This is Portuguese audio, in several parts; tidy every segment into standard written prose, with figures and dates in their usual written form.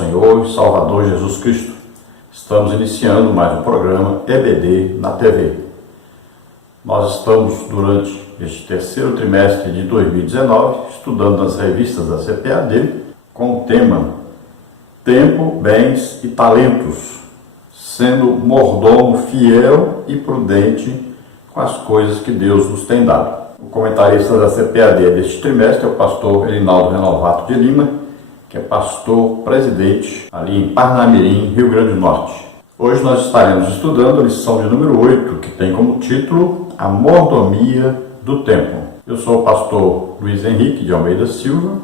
Senhor e Salvador Jesus Cristo. Estamos iniciando mais um programa EBD na TV. Nós estamos, durante este terceiro trimestre de 2019, estudando nas revistas da CPAD com o tema Tempo, Bens e Talentos, sendo mordomo fiel e prudente com as coisas que Deus nos tem dado. O comentarista da CPAD deste trimestre é o pastor Erinaldo Renovato de Lima, que é pastor presidente ali em Parnamirim, Rio Grande do Norte. Hoje nós estaremos estudando a lição de número 8, que tem como título A Mordomia do Tempo. Eu sou o pastor Luiz Henrique de Almeida Silva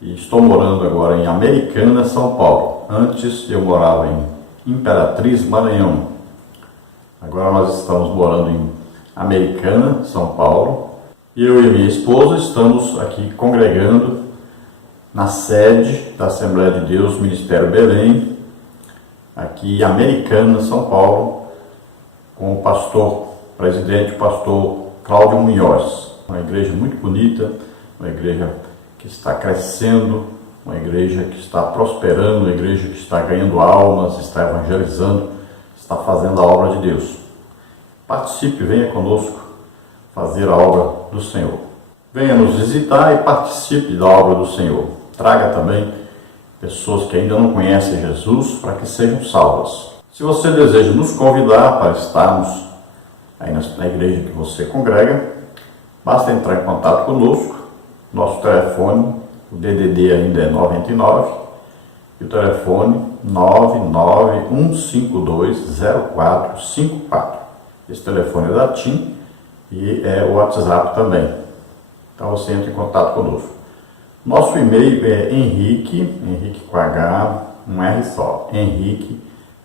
e estou morando agora em Americana, São Paulo. Antes eu morava em Imperatriz, Maranhão. Agora nós estamos morando em Americana, São Paulo. Eu e minha esposa estamos aqui congregando na sede da Assembleia de Deus, Ministério Belém, aqui em Americana, São Paulo, com o pastor presidente, o pastor Cláudio Munhoz. Uma igreja muito bonita, uma igreja que está crescendo, uma igreja que está prosperando, uma igreja que está ganhando almas, está evangelizando, está fazendo a obra de Deus. Participe, venha conosco fazer a obra do Senhor. Venha nos visitar e participe da obra do Senhor. Traga também pessoas que ainda não conhecem Jesus para que sejam salvas. Se você deseja nos convidar para estarmos aí na igreja que você congrega, basta entrar em contato conosco. Nosso telefone, o DDD ainda é 99 e o telefone 991520454. Esse telefone é da TIM e é o WhatsApp também. Então você entra em contato conosco. Nosso e-mail é Henrique com H, um R só, Henrique,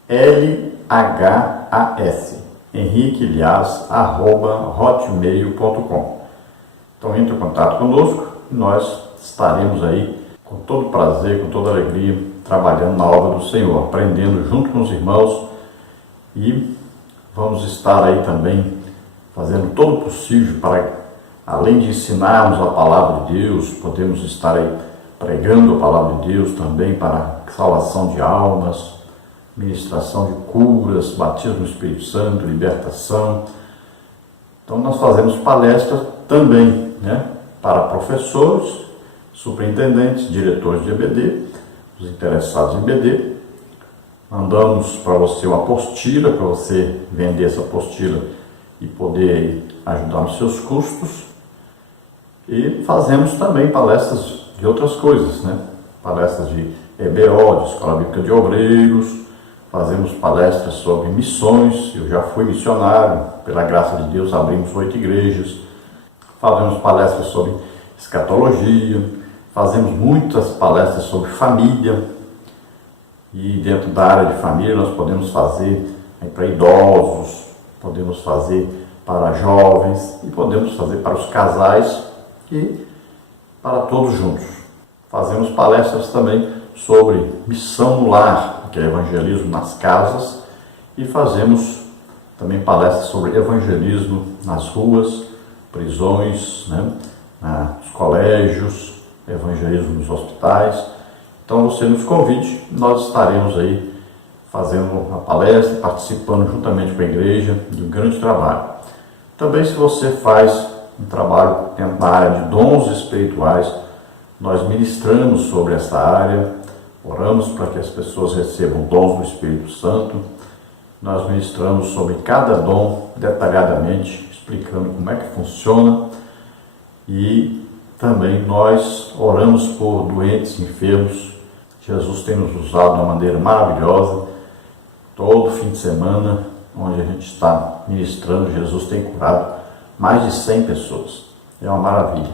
LHAS, henriquelias@hotmail.com. Então entre em contato conosco e nós estaremos aí com todo prazer, com toda alegria, trabalhando na obra do Senhor, aprendendo junto com os irmãos e vamos estar aí também fazendo todo o possível para, além de ensinarmos a palavra de Deus, podemos estar aí pregando a palavra de Deus também para salvação de almas, ministração de curas, batismo no Espírito Santo, libertação. Então nós fazemos palestras também, para professores, superintendentes, diretores de EBD, os interessados em EBD. Mandamos para você uma apostila, para você vender essa apostila e poder ajudar nos seus custos. E fazemos também palestras de outras coisas, palestras de EBO, de Escola Bíblica de Obreiros, fazemos palestras sobre missões. Eu já fui missionário, pela graça de Deus abrimos 8 igrejas, fazemos palestras sobre escatologia, fazemos muitas palestras sobre família, e dentro da área de família nós podemos fazer para idosos, podemos fazer para jovens e podemos fazer para os casais e para todos juntos. Fazemos palestras também sobre missão no lar, que é evangelismo nas casas, e fazemos também palestras sobre evangelismo nas ruas, prisões, nos colégios, evangelismo nos hospitais. Então você nos convide, nós estaremos aí fazendo uma palestra, participando juntamente com a igreja de um grande trabalho. Também se você faz um trabalho dentro da área de dons espirituais, nós ministramos sobre essa área, oramos para que as pessoas recebam dons do Espírito Santo, nós ministramos sobre cada dom detalhadamente, explicando como é que funciona e também nós oramos por doentes, enfermos. Jesus tem nos usado de uma maneira maravilhosa. Todo fim de semana, onde a gente está ministrando, Jesus tem curado mais de 100 pessoas. É uma maravilha.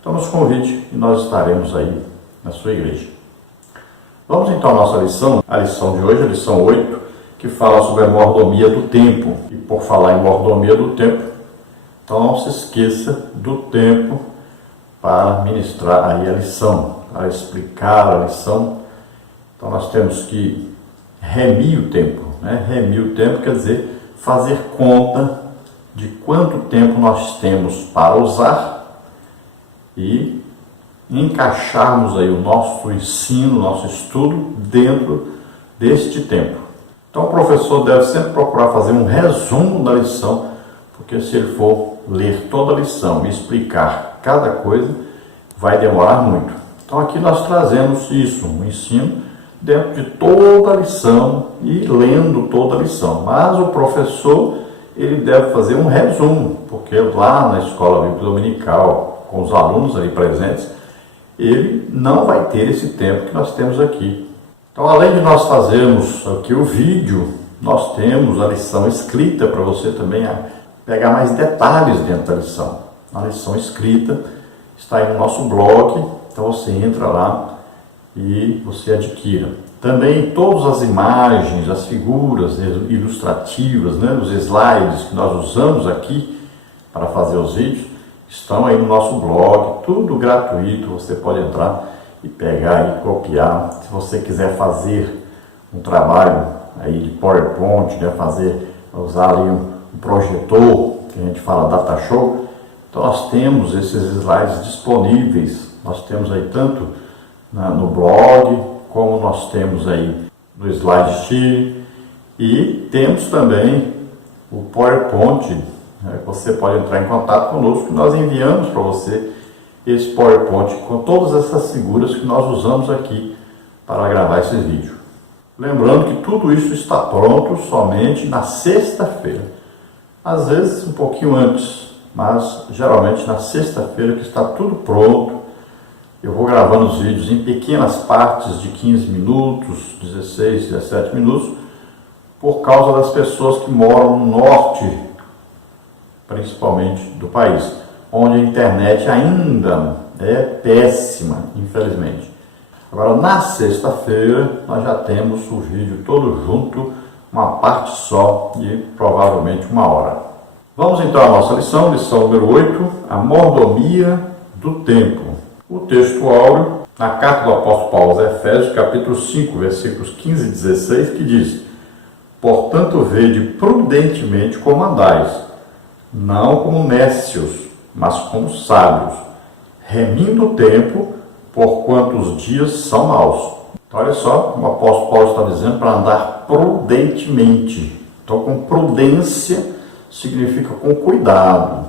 Então nos convide e nós estaremos aí na sua igreja. Vamos então à nossa lição. A lição de hoje, a lição 8, que fala sobre a mordomia do tempo. E por falar em mordomia do tempo, então não se esqueça do tempo para ministrar aí a lição, para explicar a lição. Então nós temos que remir o tempo, Remir o tempo quer dizer fazer conta de quanto tempo nós temos para usar e encaixarmos aí o nosso ensino, o nosso estudo dentro deste tempo. Então o professor deve sempre procurar fazer um resumo da lição, porque se ele for ler toda a lição e explicar cada coisa, vai demorar muito. Então aqui nós trazemos isso, um ensino dentro de toda a lição e lendo toda a lição. Mas o professor, ele deve fazer um resumo, porque lá na escola bíblica dominical, com os alunos ali presentes, ele não vai ter esse tempo que nós temos aqui. Então, além de nós fazermos aqui o vídeo, nós temos a lição escrita para você também pegar mais detalhes dentro da lição. A lição escrita está aí no nosso blog, então você entra lá e você adquira. Também todas as imagens, as figuras ilustrativas, né, os slides que nós usamos aqui para fazer os vídeos, estão aí no nosso blog, tudo gratuito, você pode entrar e pegar e copiar. Se você quiser fazer um trabalho aí de PowerPoint, né, usar ali um projetor, que a gente fala Data Show, então nós temos esses slides disponíveis, nós temos aí tanto no blog, como nós temos aí no SlideShare, e temos também o PowerPoint. Você pode entrar em contato conosco, que nós enviamos para você esse PowerPoint com todas essas figuras que nós usamos aqui para gravar esse vídeo. Lembrando que tudo isso está pronto somente na sexta-feira. Às vezes um pouquinho antes, mas geralmente na sexta-feira que está tudo pronto. Eu vou gravando os vídeos em pequenas partes de 15 minutos, 16, 17 minutos, por causa das pessoas que moram no norte, principalmente do país, onde a internet ainda é péssima, infelizmente. Agora, na sexta-feira, nós já temos o vídeo todo junto, uma parte só, de provavelmente 1 hora. Vamos então à nossa lição número 8, a mordomia do tempo. O texto áureo, na carta do apóstolo Paulo aos Efésios, capítulo 5, versículos 15 e 16, que diz: portanto, vede prudentemente como andais, não como nécios, mas como sábios, remindo o tempo, porquanto os dias são maus. Então, olha só, o apóstolo Paulo está dizendo para andar prudentemente. Então, com prudência significa com cuidado.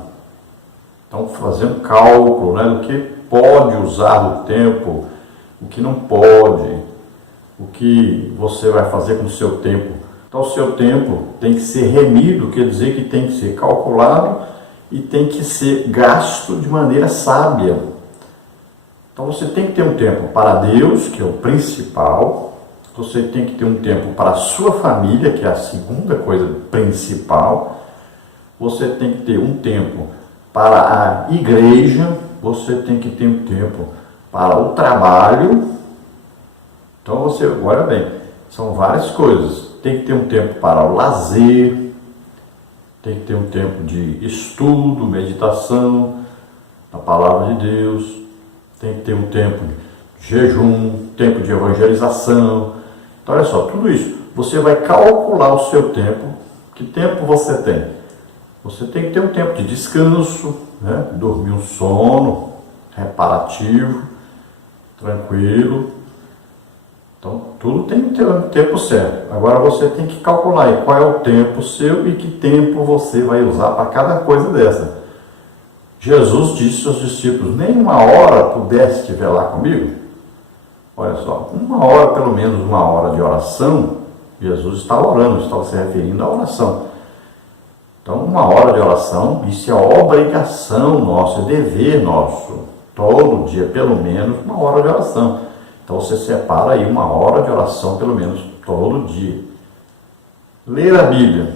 Então, fazendo cálculo, né, do que pode usar do tempo, o que não pode, o que você vai fazer com o seu tempo. Então, o seu tempo tem que ser remido, quer dizer que tem que ser calculado e tem que ser gasto de maneira sábia. Então, você tem que ter um tempo para Deus, que é o principal. Você tem que ter um tempo para a sua família, que é a segunda coisa principal. Você tem que ter um tempo para a igreja. Você tem que ter um tempo para o trabalho. Então, você, olha bem, são várias coisas. Tem que ter um tempo para o lazer, tem que ter um tempo de estudo, meditação da palavra de Deus, tem que ter um tempo de jejum, tempo de evangelização. Então, olha só, tudo isso, você vai calcular o seu tempo. Que tempo você tem? Você tem que ter um tempo de descanso, né? Dormir um sono reparativo, tranquilo. Então, tudo tem que ter um tempo certo. Agora você tem que calcular aí qual é o tempo seu e que tempo você vai usar para cada coisa dessa. Jesus disse aos discípulos: nem 1 hora pudesse estiver lá comigo. Olha só, 1 hora, pelo menos 1 hora de oração. Jesus estava orando, estava se referindo à oração. Então, 1 hora de oração, isso é obrigação nossa, é dever nosso. Todo dia, pelo menos, 1 hora de oração. Então, você separa aí 1 hora de oração, pelo menos, todo dia. Ler a Bíblia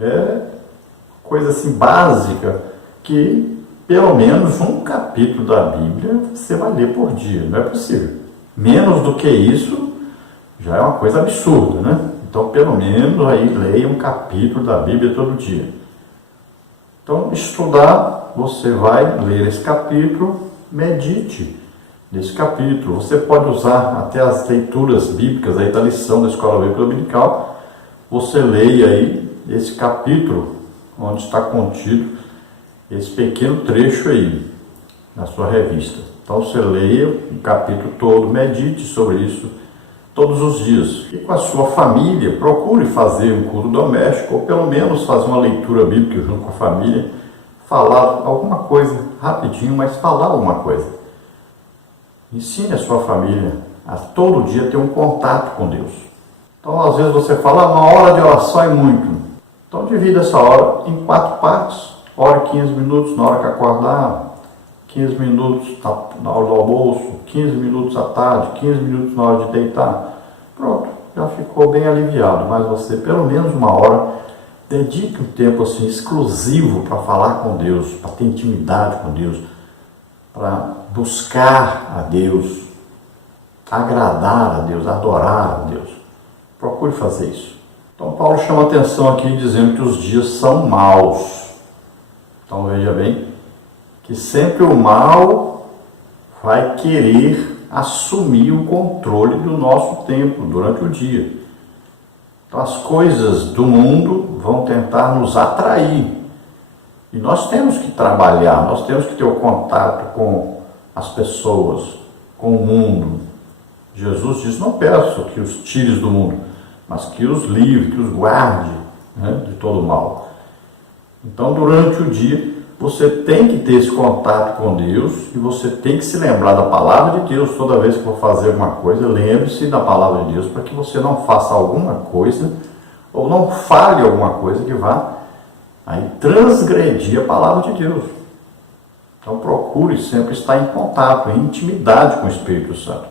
é coisa assim básica, que pelo menos um capítulo da Bíblia você vai ler por dia. Não é possível. Menos do que isso já é uma coisa absurda, né? Então, pelo menos, aí leia um capítulo da Bíblia todo dia. Então, estudar, você vai ler esse capítulo, medite nesse capítulo. Você pode usar até as leituras bíblicas aí da lição da Escola Bíblica Dominical. Você leia aí esse capítulo, onde está contido esse pequeno trecho aí, na sua revista. Então você leia o capítulo todo, medite sobre isso todos os dias. E com a sua família, procure fazer um culto doméstico, ou pelo menos fazer uma leitura bíblica junto com a família, falar alguma coisa rapidinho, mas falar alguma coisa. Ensine a sua família a todo dia ter um contato com Deus. Então, às vezes você fala, uma hora de oração é muito. Então, divida essa hora em 4 partes. Ore 15 minutos na hora que acordar, 15 minutos na hora do almoço, 15 minutos à tarde, 15 minutos na hora de deitar. Pronto, já ficou bem aliviado. Mas você, pelo menos uma hora, dedique um tempo assim, exclusivo para falar com Deus, para ter intimidade com Deus, para buscar a Deus, agradar a Deus, adorar a Deus. Procure fazer isso. Então Paulo chama atenção aqui dizendo que os dias são maus. Então veja bem que sempre o mal vai querer assumir o controle do nosso tempo durante o dia. Então as coisas do mundo vão tentar nos atrair. E nós temos que trabalhar, nós temos que ter o contato com as pessoas, com o mundo. Jesus diz, não peço que os tires do mundo, mas que os livre, que os guarde, né, de todo o mal. Então, durante o dia, você tem que ter esse contato com Deus e você tem que se lembrar da palavra de Deus. Toda vez que for fazer alguma coisa, lembre-se da palavra de Deus para que você não faça alguma coisa ou não fale alguma coisa que vá aí transgredir a palavra de Deus. Então, procure sempre estar em contato, em intimidade com o Espírito Santo.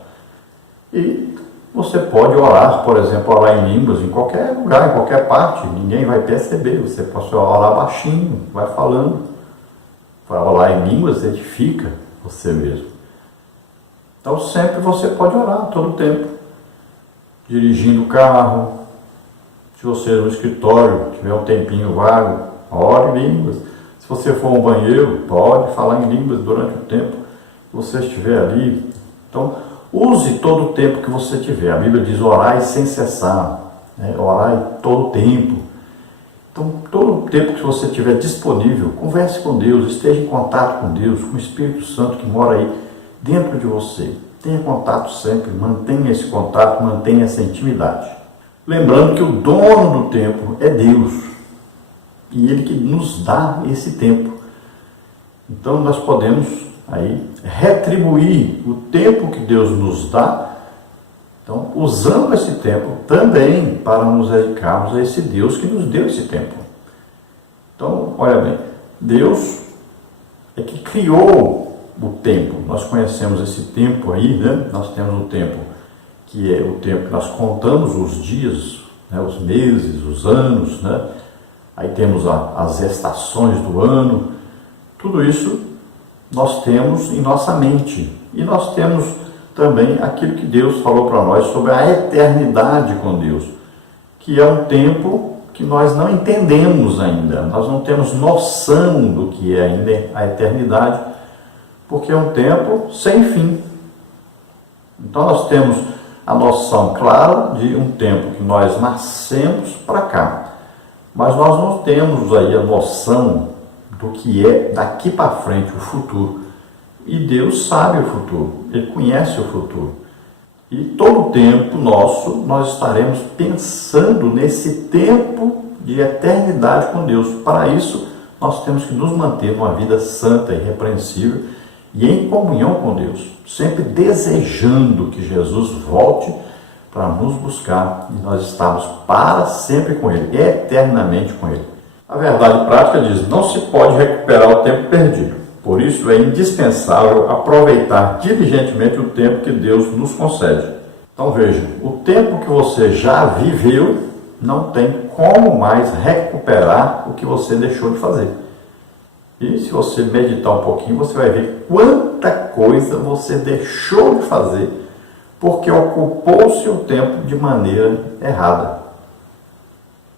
E você pode orar, por exemplo, orar em línguas em qualquer lugar, em qualquer parte, ninguém vai perceber. Você pode orar baixinho, vai falando. Para orar em línguas edifica você mesmo. Então sempre você pode orar, todo o tempo. Dirigindo o carro, se você no escritório tiver um tempinho vago, ore em línguas. Se você for ao banheiro, pode falar em línguas durante o tempo que você estiver ali. Então, use todo o tempo que você tiver. A Bíblia diz orai sem cessar, né? Orai todo o tempo. Então, todo o tempo que você tiver disponível, converse com Deus, esteja em contato com Deus, com o Espírito Santo que mora aí dentro de você. Tenha contato sempre, mantenha esse contato, mantenha essa intimidade. Lembrando que o dono do tempo é Deus. E Ele que nos dá esse tempo. Então, nós podemos aí retribuir o tempo que Deus nos dá, então, usando esse tempo também para nos dedicarmos a esse Deus que nos deu esse tempo. Então, olha bem, Deus é que criou o tempo. Nós conhecemos esse tempo aí, né? Nós temos o tempo que é o tempo que nós contamos os dias, né? Os meses, os anos, né? Aí temos as estações do ano. Tudo isso nós temos em nossa mente. E nós temos também aquilo que Deus falou para nós sobre a eternidade com Deus, que é um tempo que nós não entendemos ainda, nós não temos noção do que é ainda a eternidade, porque é um tempo sem fim. Então nós temos a noção clara de um tempo que nós nascemos para cá, mas nós não temos aí a noção do que é daqui para frente, o futuro. E Deus sabe o futuro, Ele conhece o futuro. E todo o tempo nosso, nós estaremos pensando nesse tempo de eternidade com Deus. Para isso, nós temos que nos manter numa vida santa e irrepreensível e em comunhão com Deus, sempre desejando que Jesus volte para nos buscar e nós estamos para sempre com Ele, eternamente com Ele. A verdade prática diz, não se pode recuperar o tempo perdido. Por isso é indispensável aproveitar diligentemente o tempo que Deus nos concede. Então veja, o tempo que você já viveu não tem como mais recuperar o que você deixou de fazer. E se você meditar um pouquinho, você vai ver quanta coisa você deixou de fazer porque ocupou o seu tempo de maneira errada.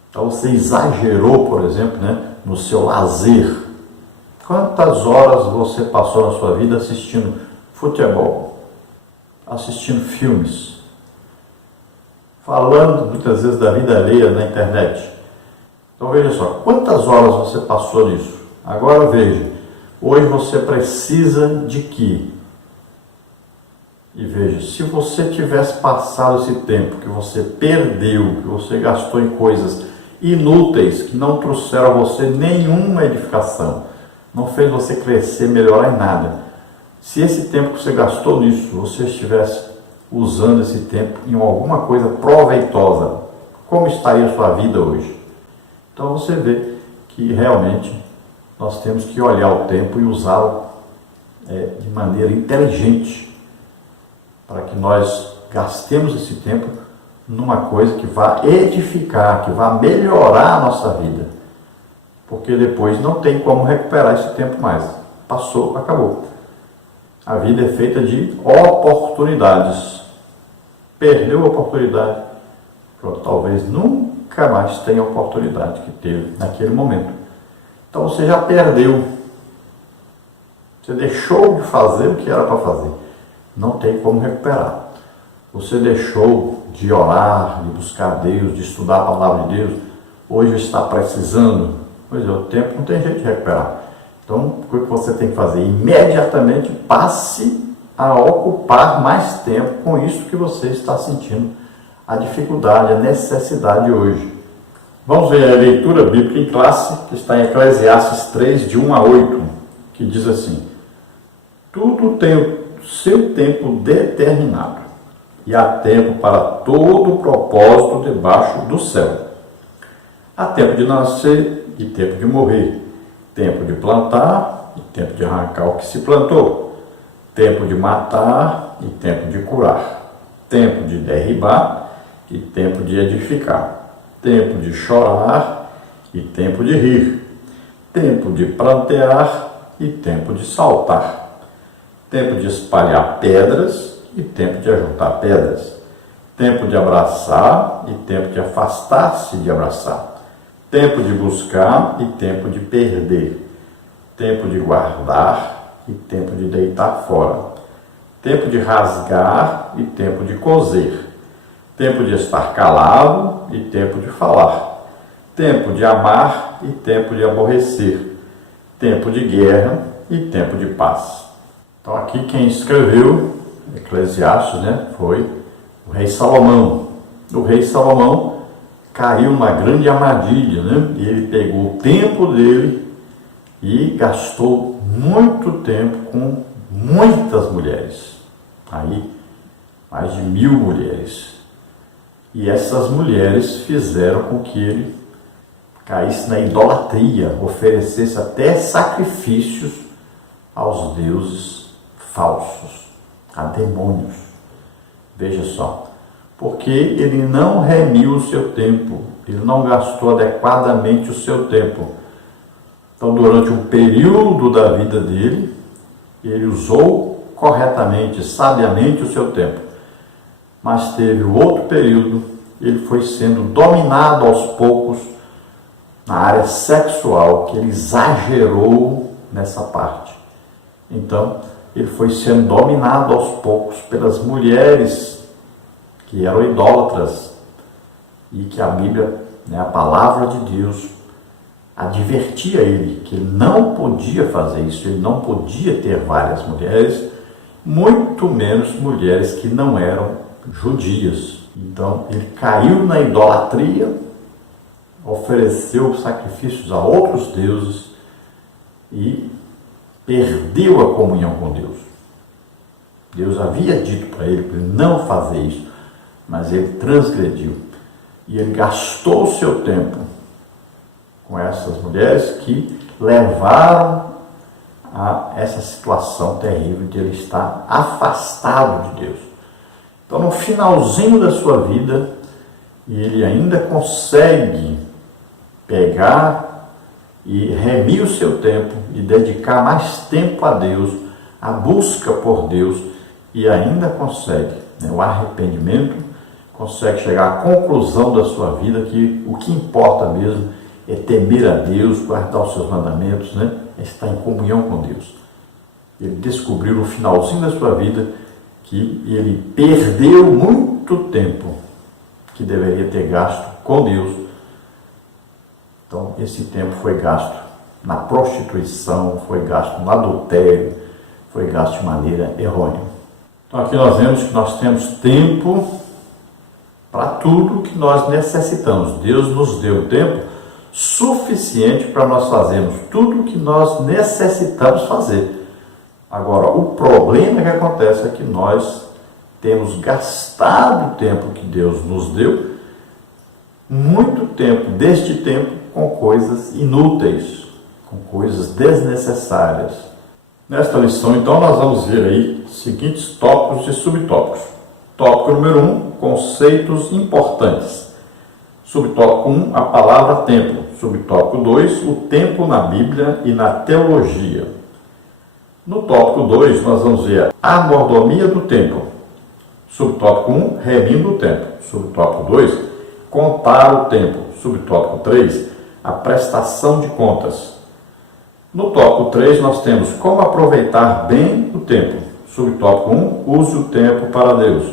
Então você exagerou, por exemplo, né, no seu lazer. Quantas horas você passou na sua vida assistindo futebol, assistindo filmes, falando muitas vezes da vida alheia na internet? Então veja só, quantas horas você passou nisso? Agora veja, hoje você precisa de quê? E veja, se você tivesse passado esse tempo que você perdeu, que você gastou em coisas inúteis, que não trouxeram a você nenhuma edificação, não fez você crescer, melhorar em nada. Se esse tempo que você gastou nisso, você estivesse usando esse tempo em alguma coisa proveitosa, como estaria a sua vida hoje? Então você vê que realmente nós temos que olhar o tempo e usá-lo de maneira inteligente, para que nós gastemos esse tempo numa coisa que vá edificar, que vá melhorar a nossa vida. Porque depois não tem como recuperar esse tempo mais. Passou, acabou. A vida é feita de oportunidades. Perdeu a oportunidade, pronto, talvez nunca mais tenha a oportunidade que teve naquele momento. Então você já perdeu. Você deixou de fazer o que era para fazer. Não tem como recuperar. Você deixou de orar, de buscar Deus, de estudar a palavra de Deus. Hoje está precisando. Pois é, o tempo não tem jeito de recuperar. Então, o que você tem que fazer? Imediatamente passe a ocupar mais tempo com isso que você está sentindo a dificuldade, a necessidade hoje. Vamos ver a leitura bíblica em classe, que está em Eclesiastes 3, de 1 a 8, que diz assim: tudo tem o seu tempo determinado, e há tempo para todo o propósito debaixo do céu. Há tempo de nascer e tempo de morrer, tempo de plantar e tempo de arrancar o que se plantou, tempo de matar e tempo de curar, tempo de derribar e tempo de edificar, tempo de chorar e tempo de rir, tempo de plantear e tempo de saltar, tempo de espalhar pedras e tempo de ajuntar pedras, tempo de abraçar e tempo de afastar-se de abraçar, tempo de buscar e tempo de perder, tempo de guardar e tempo de deitar fora, tempo de rasgar e tempo de coser, tempo de estar calado e tempo de falar, tempo de amar e tempo de aborrecer, tempo de guerra e tempo de paz. Então aqui quem escreveu Eclesiastes, foi o rei Salomão. O rei Salomão caiu numa grande armadilha, e ele pegou o tempo dele e gastou muito tempo com muitas mulheres. Aí, mais de 1000 mulheres. E essas mulheres fizeram com que ele caísse na idolatria, oferecesse até sacrifícios aos deuses falsos, a demônios. Veja só, porque ele não remiu o seu tempo, ele não gastou adequadamente o seu tempo. Então, durante um período da vida dele, ele usou corretamente, sabiamente o seu tempo. Mas teve outro período, ele foi sendo dominado aos poucos na área sexual, que ele exagerou nessa parte. Então, ele foi sendo dominado aos poucos pelas mulheres que eram idólatras e que a Bíblia, a palavra de Deus, advertia ele que ele não podia fazer isso, ele não podia ter várias mulheres, muito menos mulheres que não eram judias. Então, ele caiu na idolatria, ofereceu sacrifícios a outros deuses e perdeu a comunhão com Deus. Deus havia dito para ele não fazer isso, mas ele transgrediu. E ele gastou o seu tempo com essas mulheres que levaram a essa situação terrível de ele estar afastado de Deus. Então, no finalzinho da sua vida, ele ainda consegue pegar e remir o seu tempo e dedicar mais tempo a Deus, a busca por Deus, e ainda consegue o arrependimento, consegue chegar à conclusão da sua vida que o que importa mesmo é temer a Deus, guardar os seus mandamentos, é estar em comunhão com Deus. Ele descobriu no finalzinho da sua vida que ele perdeu muito tempo que deveria ter gasto com Deus. Então, esse tempo foi gasto na prostituição, foi gasto no adultério, foi gasto de maneira errônea. Então aqui nós vemos que nós temos tempo para tudo que nós necessitamos. Deus nos deu tempo suficiente para nós fazermos tudo o que nós necessitamos fazer. Agora, o problema que acontece é que nós temos gastado o tempo que Deus nos deu, muito tempo deste tempo, com coisas inúteis, com coisas desnecessárias. Nesta lição, então, nós vamos ver aí seguintes tópicos e subtópicos. Tópico número 1, conceitos importantes. Subtópico 1, a palavra tempo. Subtópico 2, o tempo na Bíblia e na teologia. No tópico 2, nós vamos ver a mordomia do tempo. Subtópico 1, remindo o tempo. Subtópico 2, contar o tempo. Subtópico 3, a prestação de contas. No tópico 3, nós temos como aproveitar bem o tempo. Subtópico 1, use o tempo para Deus.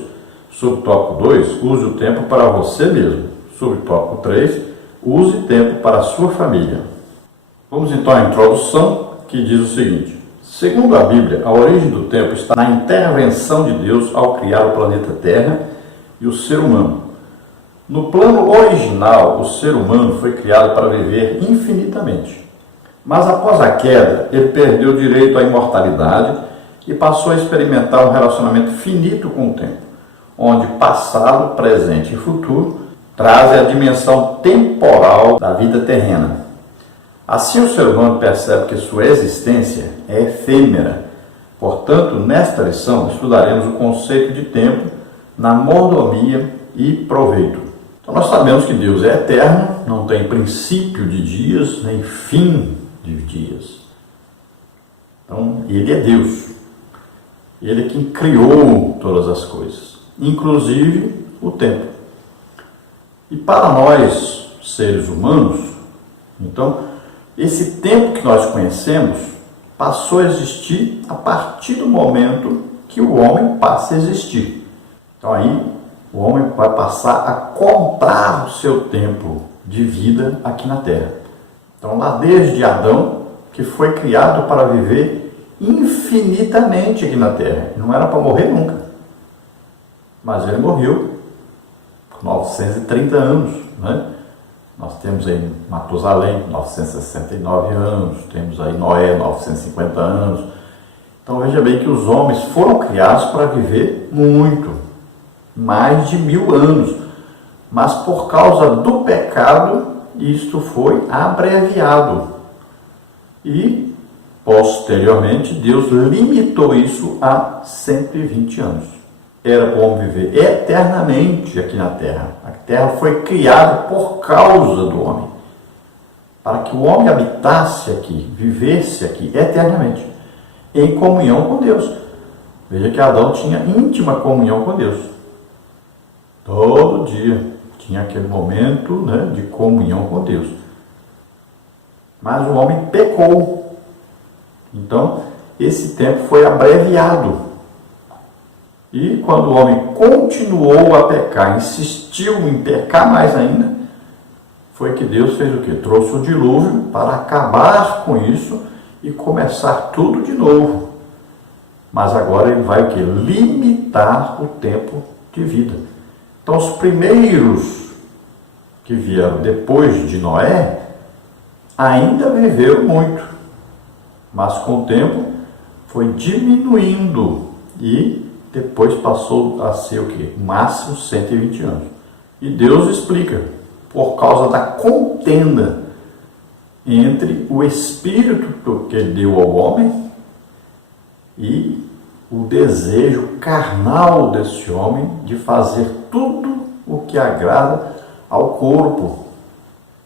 Subtópico 2, use o tempo para você mesmo. Subtópico 3, use tempo para a sua família. Vamos então à introdução, que diz o seguinte: segundo a Bíblia, a origem do tempo está na intervenção de Deus ao criar o planeta Terra e o ser humano. No plano original, o ser humano foi criado para viver infinitamente. Mas após a queda, ele perdeu o direito à imortalidade e passou a experimentar um relacionamento finito com o tempo, onde passado, presente e futuro trazem a dimensão temporal da vida terrena. Assim, o ser humano percebe que sua existência é efêmera. Portanto, nesta lição, estudaremos o conceito de tempo na mordomia e proveito. Então, nós sabemos que Deus é eterno, não tem princípio de dias, nem fim de dias. Então, Ele é Deus. Ele é quem criou todas as coisas, inclusive o tempo. E para nós, seres humanos, então, esse tempo que nós conhecemos passou a existir a partir do momento que o homem passa a existir. Então aí o homem vai passar a comprar o seu tempo de vida aqui na Terra. Então lá desde Adão, que foi criado para viver infinitamente aqui na Terra. Não era para morrer nunca. Mas ele morreu com 930 anos, né? Nós temos aí Matusalém, 969 anos, temos aí Noé, 950 anos. Então veja bem que os homens foram criados para viver muito, mais de 1000 anos. Mas por causa do pecado, isto foi abreviado. E, posteriormente, Deus limitou isso a 120 anos. Era para o homem viver eternamente aqui na Terra. A Terra foi criada por causa do homem, para que o homem habitasse aqui, vivesse aqui eternamente, em comunhão com Deus. Veja que Adão tinha íntima comunhão com Deus. Todo dia tinha aquele momento, né, de comunhão com Deus. Mas o homem pecou. Então, esse tempo foi abreviado. E quando o homem continuou a pecar, insistiu em pecar mais ainda, foi que Deus fez o quê? Trouxe o dilúvio para acabar com isso e começar tudo de novo. Mas agora ele vai o quê? Limitar o tempo de vida. Então os primeiros que vieram depois de Noé ainda viveram muito, mas com o tempo foi diminuindo e depois passou a ser o quê? Máximo 120 anos. E Deus explica, por causa da contenda entre o espírito que ele deu ao homem e o desejo carnal desse homem de fazer tudo o que agrada ao corpo.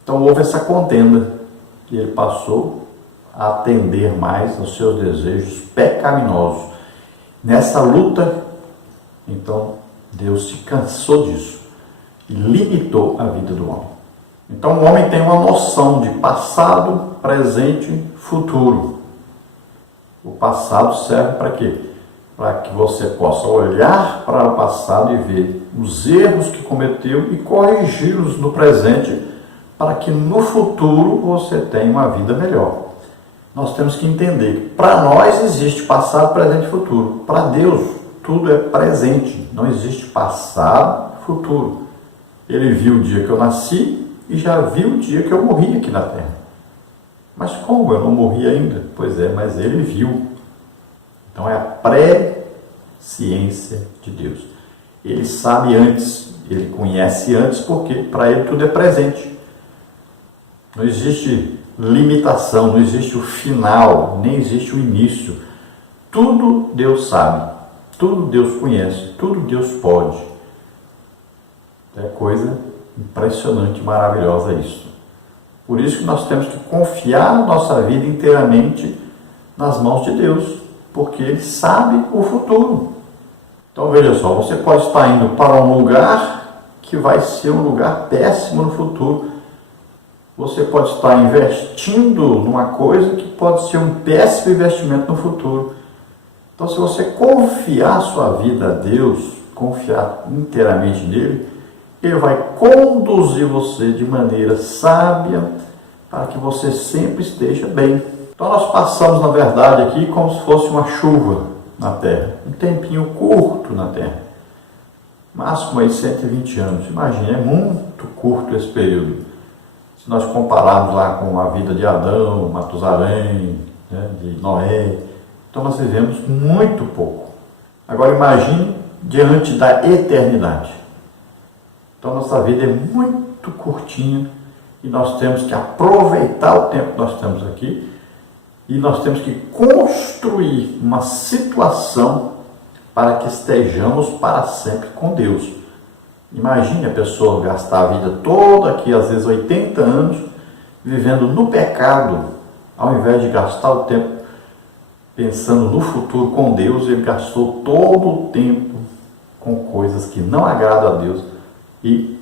Então houve essa contenda e ele passou a atender mais aos seus desejos pecaminosos. Nessa luta, então, Deus se cansou disso e limitou a vida do homem. Então, o homem tem uma noção de passado, presente e futuro. O passado serve para quê? Para que você possa olhar para o passado e ver os erros que cometeu e corrigi-los no presente, para que no futuro você tenha uma vida melhor. Nós temos que entender que para nós existe passado, presente e futuro. Para Deus, tudo é presente, não existe passado e futuro. Ele viu o dia que eu nasci e já viu o dia que eu morri aqui na Terra. Mas como eu não morri ainda? Pois é, mas ele viu. Então é a presciência de Deus. Ele sabe antes, ele conhece antes, porque para ele tudo é presente. Não existe limitação, não existe o final, nem existe o início. Tudo Deus sabe, tudo Deus conhece, tudo Deus pode. É coisa impressionante, maravilhosa isso. Por isso que nós temos que confiar a nossa vida inteiramente nas mãos de Deus, porque Ele sabe o futuro. Então veja só, você pode estar indo para um lugar que vai ser um lugar péssimo no futuro. Você pode estar investindo numa coisa que pode ser um péssimo investimento no futuro. Então, se você confiar a sua vida a Deus, confiar inteiramente nele, Ele vai conduzir você de maneira sábia para que você sempre esteja bem. Então, nós passamos, na verdade, aqui como se fosse uma chuva na Terra. Um tempinho curto na Terra. Máximo aí 120 anos. Imagina, é muito curto esse período. Se nós compararmos lá com a vida de Adão, Matusalém, né, de Noé, então nós vivemos muito pouco. Agora imagine diante da eternidade. Então nossa vida é muito curtinha e nós temos que aproveitar o tempo que nós temos aqui e nós temos que construir uma situação para que estejamos para sempre com Deus. Imagine a pessoa gastar a vida toda aqui, às vezes 80 anos, vivendo no pecado, ao invés de gastar o tempo pensando no futuro com Deus. Ele gastou todo o tempo com coisas que não agradam a Deus e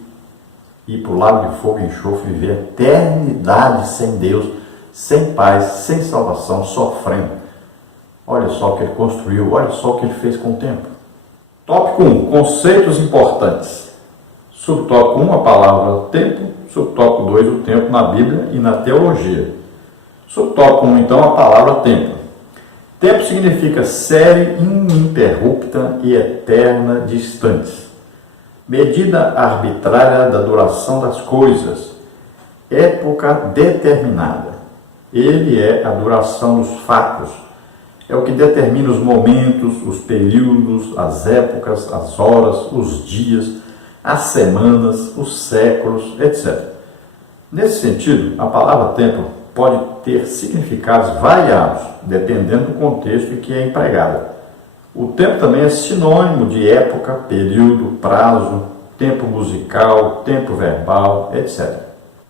ir para o lago de fogo e enxofre, viver a eternidade sem Deus, sem paz, sem salvação, sofrendo. Olha só o que ele construiu, olha só o que ele fez com o tempo. Tópico 1, conceitos importantes. Subtópico 1, a palavra tempo. Subtópico 2, o tempo na Bíblia e na teologia. Subtópico 1, então, a palavra tempo. Tempo significa série ininterrupta e eterna de instantes. Medida arbitrária da duração das coisas. Época determinada. Ele é a duração dos fatos. É o que determina os momentos, os períodos, as épocas, as horas, os dias, as semanas, os séculos, etc. Nesse sentido, a palavra tempo pode ter significados variados, dependendo do contexto em que é empregada. O tempo também é sinônimo de época, período, prazo, tempo musical, tempo verbal, etc.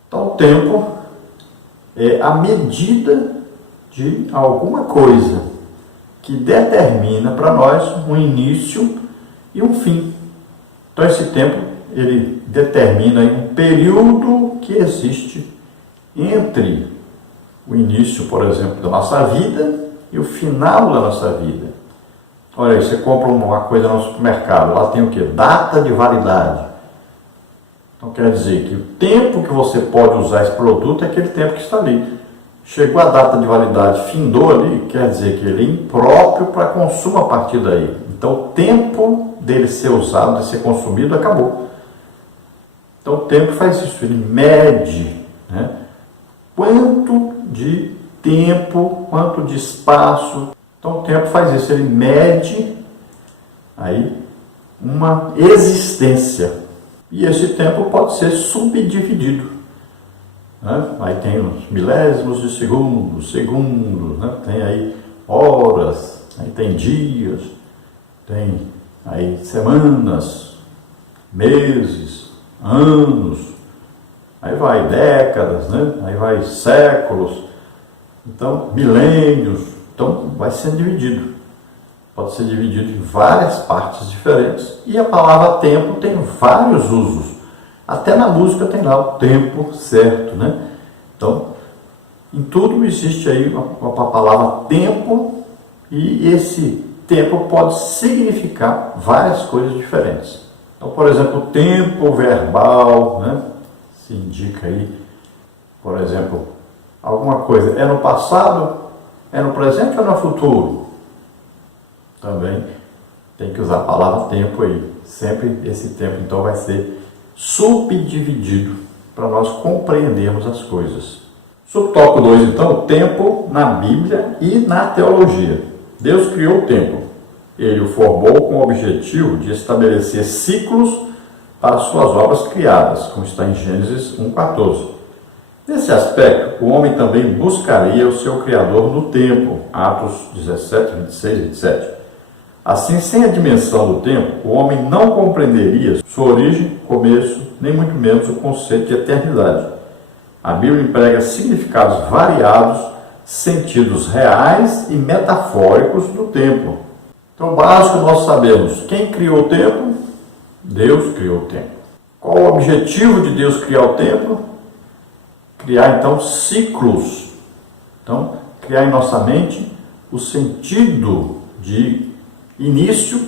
Então, o tempo é a medida de alguma coisa que determina para nós um início e um fim. Então, esse tempo, ele determina um período que existe entre o início, por exemplo, da nossa vida e o final da nossa vida. Olha aí, você compra uma coisa no supermercado, lá tem o quê? Data de validade. Então, quer dizer que o tempo que você pode usar esse produto é aquele tempo que está ali. Chegou a data de validade, findou ali, quer dizer que ele é impróprio para consumo a partir daí. Então, o tempo dele ser usado, de ser consumido, acabou. Então, o tempo faz isso, ele mede, né? Quanto de tempo, quanto de espaço. Então, o tempo faz isso, ele mede aí uma existência. E esse tempo pode ser subdividido. Né? Aí tem os milésimos de segundo, segundos, né? Tem aí horas, aí tem dias, tem aí semanas, meses, anos, aí vai décadas, né? Aí vai séculos, então milênios, então vai sendo dividido. Pode ser dividido em várias partes diferentes. E a palavra tempo tem vários usos. Até na música tem lá o tempo certo, né? Então, em tudo existe aí a palavra tempo, e esse tempo pode significar várias coisas diferentes. Então, por exemplo, o tempo verbal, né? Se indica aí, por exemplo, alguma coisa é no passado, é no presente ou no futuro? Também Tem que usar a palavra tempo aí. Sempre esse tempo, então, vai ser subdividido para nós compreendermos as coisas. Subtópico 2, então, o tempo na Bíblia e na teologia. Deus criou o tempo. Ele o formou com o objetivo de estabelecer ciclos para suas obras criadas, como está em Gênesis 1,14. Nesse aspecto, o homem também buscaria o seu Criador no tempo, Atos 17, 26 e 27. Assim, sem a dimensão do tempo, o homem não compreenderia sua origem, começo, nem muito menos o conceito de eternidade. A Bíblia emprega significados variados, sentidos reais e metafóricos do tempo. Então, o básico nós sabemos: quem criou o tempo? Deus criou o tempo. Qual o objetivo de Deus criar o tempo? Criar, então, ciclos. Então, criar em nossa mente o sentido de início,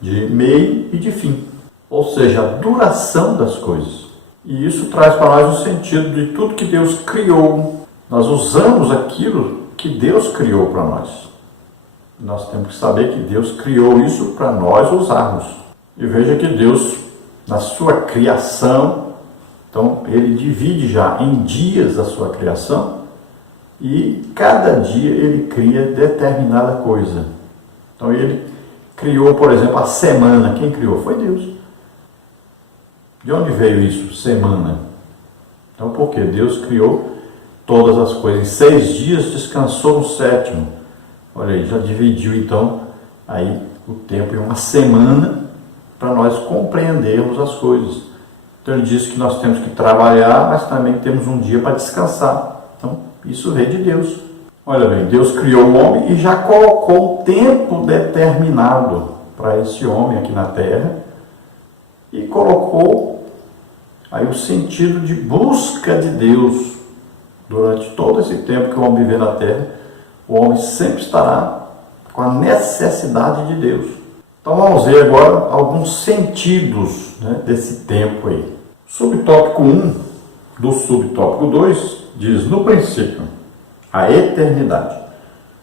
de meio e de fim. Ou seja, a duração das coisas. E isso traz para nós o sentido de tudo que Deus criou. Nós usamos aquilo que Deus criou para nós. Nós temos que saber que Deus criou isso para nós usarmos. E veja que Deus, na sua criação, então ele divide já em dias a sua criação e cada dia ele cria determinada coisa. Então ele criou, por exemplo, a semana. Quem criou? Foi Deus. De onde veio isso? Semana. Então por quê? Deus criou todas as coisas. Em 6 dias descansou no 7º. Olha aí, já dividiu então aí o tempo em uma semana para nós compreendermos as coisas. Então ele diz que nós temos que trabalhar, mas também temos um dia para descansar. Então isso veio de Deus. Olha bem, Deus criou o homem e já colocou um tempo determinado para esse homem aqui na terra e colocou aí o sentido de busca de Deus. Durante todo esse tempo que o homem viver na terra, o homem sempre estará com a necessidade de Deus. Então vamos ver agora alguns sentidos, né, desse tempo aí. Subtópico 1 do subtópico 2 diz: no princípio, a eternidade.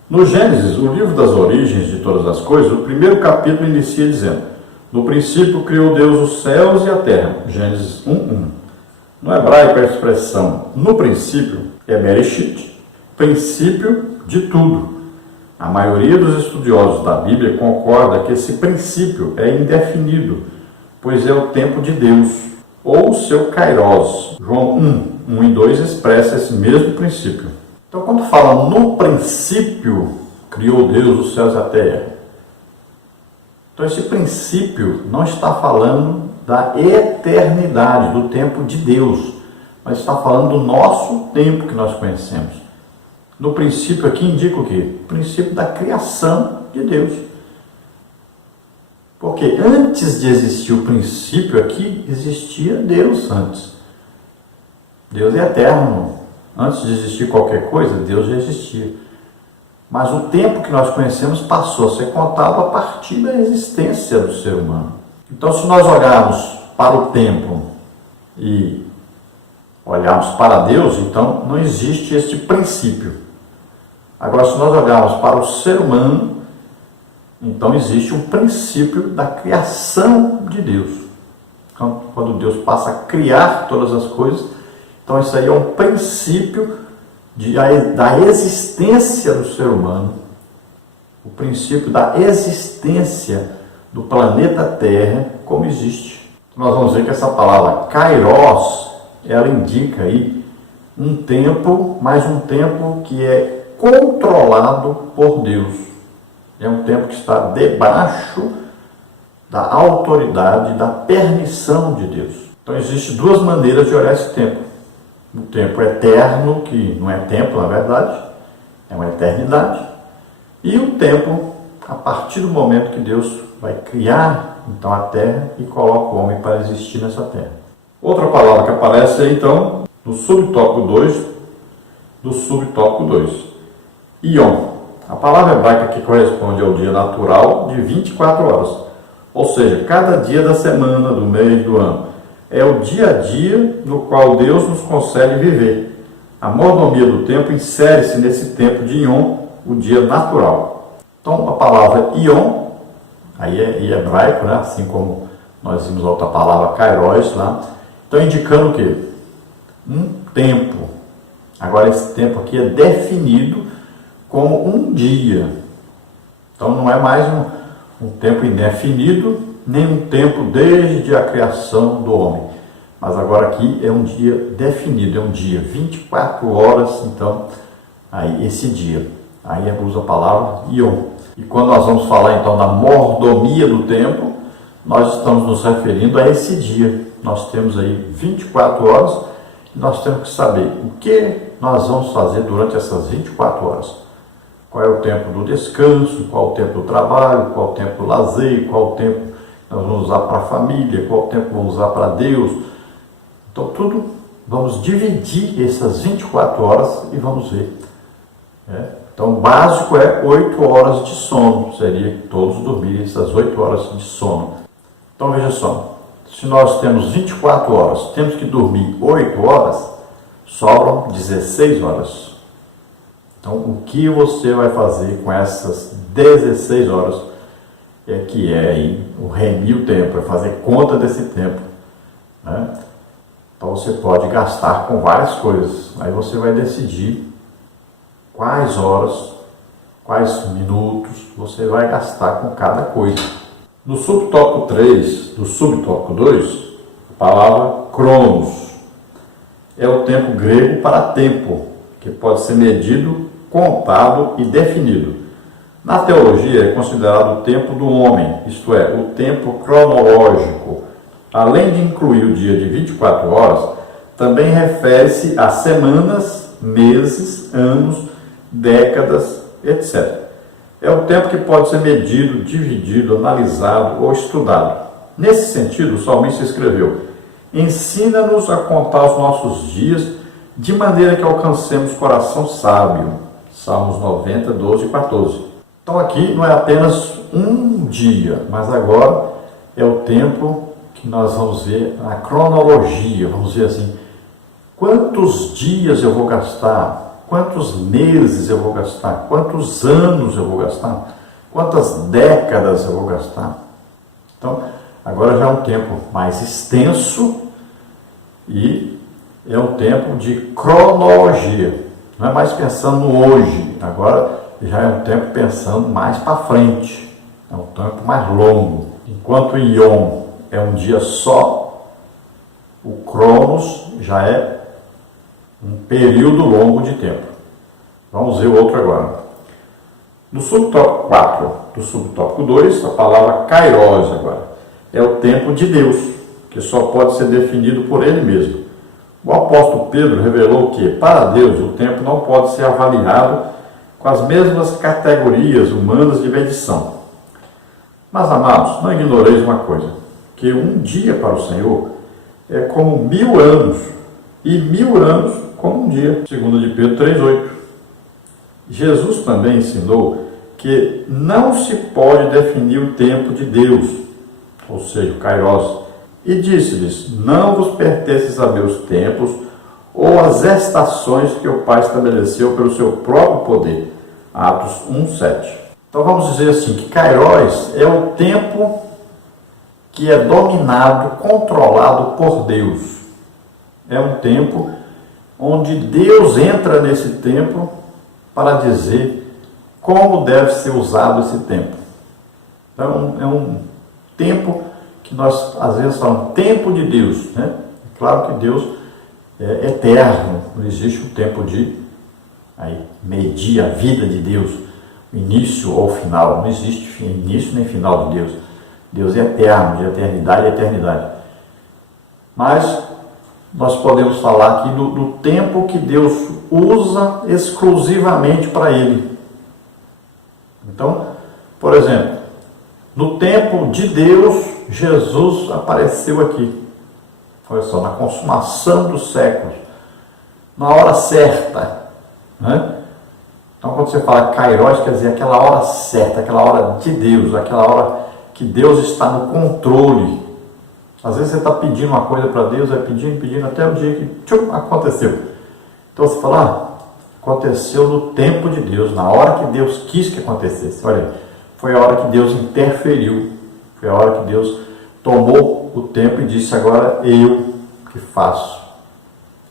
No Gênesis, o livro das origens de todas as coisas, o primeiro capítulo inicia dizendo: no princípio criou Deus os céus e a terra. Gênesis 1:1. No hebraico, a expressão no princípio é Bereshit, princípio de tudo. A maioria dos estudiosos da Bíblia concorda que esse princípio é indefinido, pois é o tempo de Deus, ou o seu kairos. João 1 e 2 expressa esse mesmo princípio. Então, quando fala no princípio, criou Deus os céus e a terra. Então, esse princípio não está falando da eternidade, do tempo de Deus, mas está falando do nosso tempo que nós conhecemos. No princípio aqui indica o quê? O princípio da criação de Deus. Porque antes de existir o princípio aqui, existia Deus antes. Deus é eterno. Antes de existir qualquer coisa, Deus já existia. Mas o tempo que nós conhecemos passou a ser contado a partir da existência do ser humano. Então, se nós olharmos para o tempo e olharmos para Deus, então não existe este princípio. Agora, se nós olharmos para o ser humano, então existe um princípio da criação de Deus. Então, quando Deus passa a criar todas as coisas, então isso aí é um princípio da existência do ser humano, o princípio da existência do planeta Terra como existe. Então, nós vamos ver que essa palavra kairos, ela indica aí um tempo, mas um tempo que é controlado por Deus. É um tempo que está debaixo da autoridade, da permissão de Deus. Então existem 2 maneiras de olhar esse tempo. O tempo eterno, que não é tempo na verdade, é uma eternidade. E o tempo a partir do momento que Deus vai criar então a terra e coloca o homem para existir nessa terra. Outra palavra que aparece é então no subtópico 2 do subtópico 2. Ion. A palavra hebraica que corresponde ao dia natural de 24 horas. Ou seja, cada dia da semana, do mês, do ano. É o dia a dia no qual Deus nos concede viver. A mordomia do tempo insere-se nesse tempo de Ion, o dia natural. Então, a palavra Ion aí é em hebraico, né? Assim como nós vimos a outra palavra kairos lá. Então, indicando o quê? Um tempo. Agora, esse tempo aqui é definido como um dia. Então, não é mais um tempo indefinido, nem um tempo desde a criação do homem. Mas agora aqui é um dia definido, é um dia, 24 horas, então, aí esse dia. Aí usa a palavra Yom. E quando nós vamos falar então da mordomia do tempo, nós estamos nos referindo a esse dia. Nós temos aí 24 horas e nós temos que saber o que nós vamos fazer durante essas 24 horas. Qual é o tempo do descanso, qual é o tempo do trabalho, qual é o tempo do lazer, qual é o tempo que nós vamos usar para a família, qual é o tempo que vamos usar para Deus. Então tudo, vamos dividir essas 24 horas e vamos ver. Então o básico é 8 horas de sono, seria que todos dormirem essas 8 horas de sono. Então veja só, se nós temos 24 horas, temos que dormir 8 horas, sobram 16 horas. Então o que você vai fazer com essas 16 horas que é aí, o remir o tempo, é fazer conta desse tempo, né? Então você pode gastar com várias coisas, aí você vai decidir quais horas, quais minutos você vai gastar com cada coisa. No subtópico 3, do subtópico 2, a palavra cronos é o tempo grego para tempo, que pode ser medido, contado e definido. Na teologia é considerado o tempo do homem, isto é, o tempo cronológico. Além de incluir o dia de 24 horas, também refere-se a semanas, meses, anos, décadas, etc. É o tempo que pode ser medido, dividido, analisado ou estudado. Nesse sentido, o salmista escreveu: ensina-nos a contar os nossos dias de maneira que alcancemos coração sábio. Salmos 90, 12 e 14. Então aqui não é apenas um dia, mas agora é o tempo que nós vamos ver na cronologia, vamos ver assim, quantos dias eu vou gastar, quantos meses eu vou gastar, quantos anos eu vou gastar, quantas décadas eu vou gastar. Então, agora já é um tempo mais extenso e é um tempo de cronologia. Não é mais pensando no hoje, agora já é um tempo pensando mais para frente. É um tempo mais longo. Enquanto o Yom é um dia só, o Cronos já é um período longo de tempo. Vamos ver o outro agora. No subtópico 4 do subtópico 2, a palavra Kairos agora é o tempo de Deus, que só pode ser definido por Ele mesmo. O apóstolo Pedro revelou que, para Deus, o tempo não pode ser avaliado com as mesmas categorias humanas de medição. Mas, amados, não ignoreis uma coisa, que um dia para o Senhor é como 1000 anos, e 1000 anos como um dia, segundo de Pedro 3,8. Jesus também ensinou que não se pode definir o tempo de Deus, ou seja, o Kairos, e disse-lhes: não vos pertence saber os tempos ou as estações que o Pai estabeleceu pelo seu próprio poder. Atos 1:7. Então vamos dizer assim, que Kairos é o tempo que é dominado, controlado por Deus. É um tempo onde Deus entra nesse tempo para dizer como deve ser usado esse tempo. Então é um tempo que nós às vezes falamos, tempo de Deus, né? É claro que Deus é eterno, não existe um tempo de medir a vida de Deus, início ou final, não existe início nem final de Deus. Deus é eterno, de eternidade a eternidade. Mas nós podemos falar aqui do tempo que Deus usa exclusivamente para Ele. Então, por exemplo, no tempo de Deus, Jesus apareceu aqui. Olha só, na consumação dos séculos, na hora certa, né? Então, quando você fala Kairos, quer dizer aquela hora certa, aquela hora de Deus, aquela hora que Deus está no controle. Às vezes você está pedindo uma coisa para Deus, vai pedindo, até o dia que aconteceu. Então você fala, aconteceu no tempo de Deus, na hora que Deus quis que acontecesse. Olha aí, Foi a hora que Deus interferiu, foi a hora que Deus tomou o tempo e disse: agora eu que faço,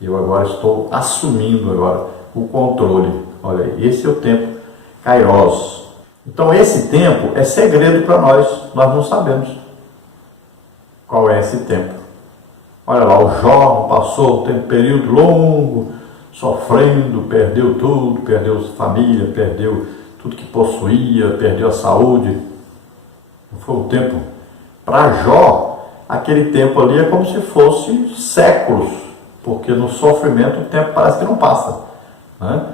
eu agora estou assumindo agora o controle. Olha, esse é o tempo Kairos. Então esse tempo é segredo para nós não sabemos qual é esse tempo. Olha lá, o Jó passou um período longo, sofrendo, perdeu tudo, perdeu família, perdeu tudo que possuía, perdeu a saúde. Foi um tempo, para Jó, aquele tempo ali é como se fosse séculos, porque no sofrimento o tempo parece que não passa, né?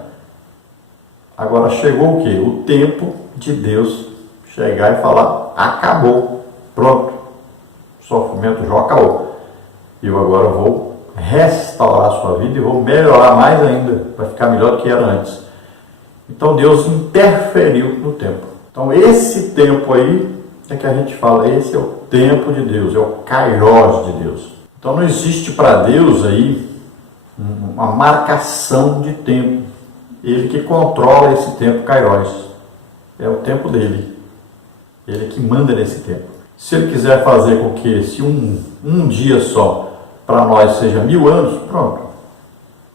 Agora chegou o quê? O tempo de Deus chegar e falar: acabou, pronto, o sofrimento Jó acabou. Eu agora vou restaurar a sua vida e vou melhorar mais ainda, vai ficar melhor do que era antes. Então Deus interferiu no tempo. Então esse tempo aí é que a gente fala, esse é o tempo de Deus, é o Kairos de Deus. Então não existe para Deus aí uma marcação de tempo. Ele que controla esse tempo Kairos. É o tempo dele. Ele que manda nesse tempo. Se ele quiser fazer com que esse um dia só para nós seja 1000 anos, pronto.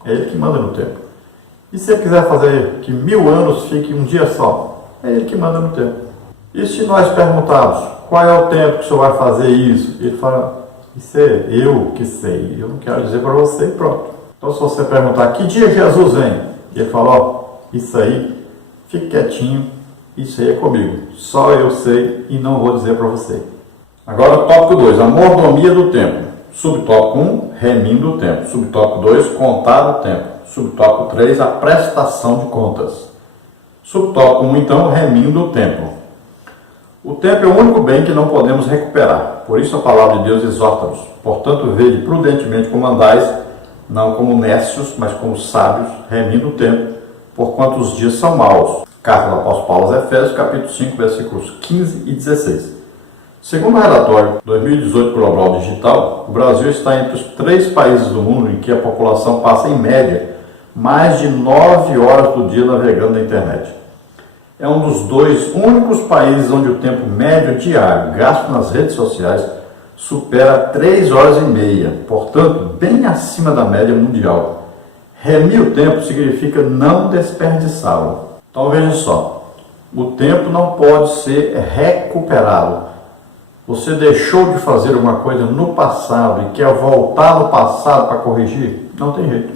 É ele que manda no tempo. E se ele quiser fazer que 1000 anos fique um dia só, é ele que manda no tempo. E se nós perguntarmos: qual é o tempo que o senhor vai fazer isso? Ele fala: isso é eu que sei, eu não quero dizer para você, e pronto. Então se você perguntar: que dia Jesus vem? Ele fala: ó, isso aí, fique quietinho, isso aí é comigo. Só eu sei e não vou dizer para você. Agora tópico 2, a mordomia do tempo. Subtópico 1, remindo o tempo. Subtópico 2, contar o tempo. Subtópico 3, a prestação de contas. Subtópico 1, então, remindo o tempo. O tempo é o único bem que não podemos recuperar. Por isso a palavra de Deus exorta-nos: portanto, vede prudentemente como andais, não como necios, mas como sábios, remindo o tempo, porquanto os dias são maus. Carta do apóstolo Paulo aos Efésios, capítulo 5, versículos 15 e 16. Segundo o relatório 2018 Global Digital, o Brasil está entre os 3 países do mundo em que a população passa, em média, mais de 9 horas do dia navegando na internet. É um dos 2 únicos países onde o tempo médio diário gasto nas redes sociais supera 3 horas e meia, portanto, bem acima da média mundial. Remir o tempo significa não desperdiçá-lo. Então veja só, o tempo não pode ser recuperado. Você deixou de fazer uma coisa no passado e quer voltar no passado para corrigir? Não tem jeito.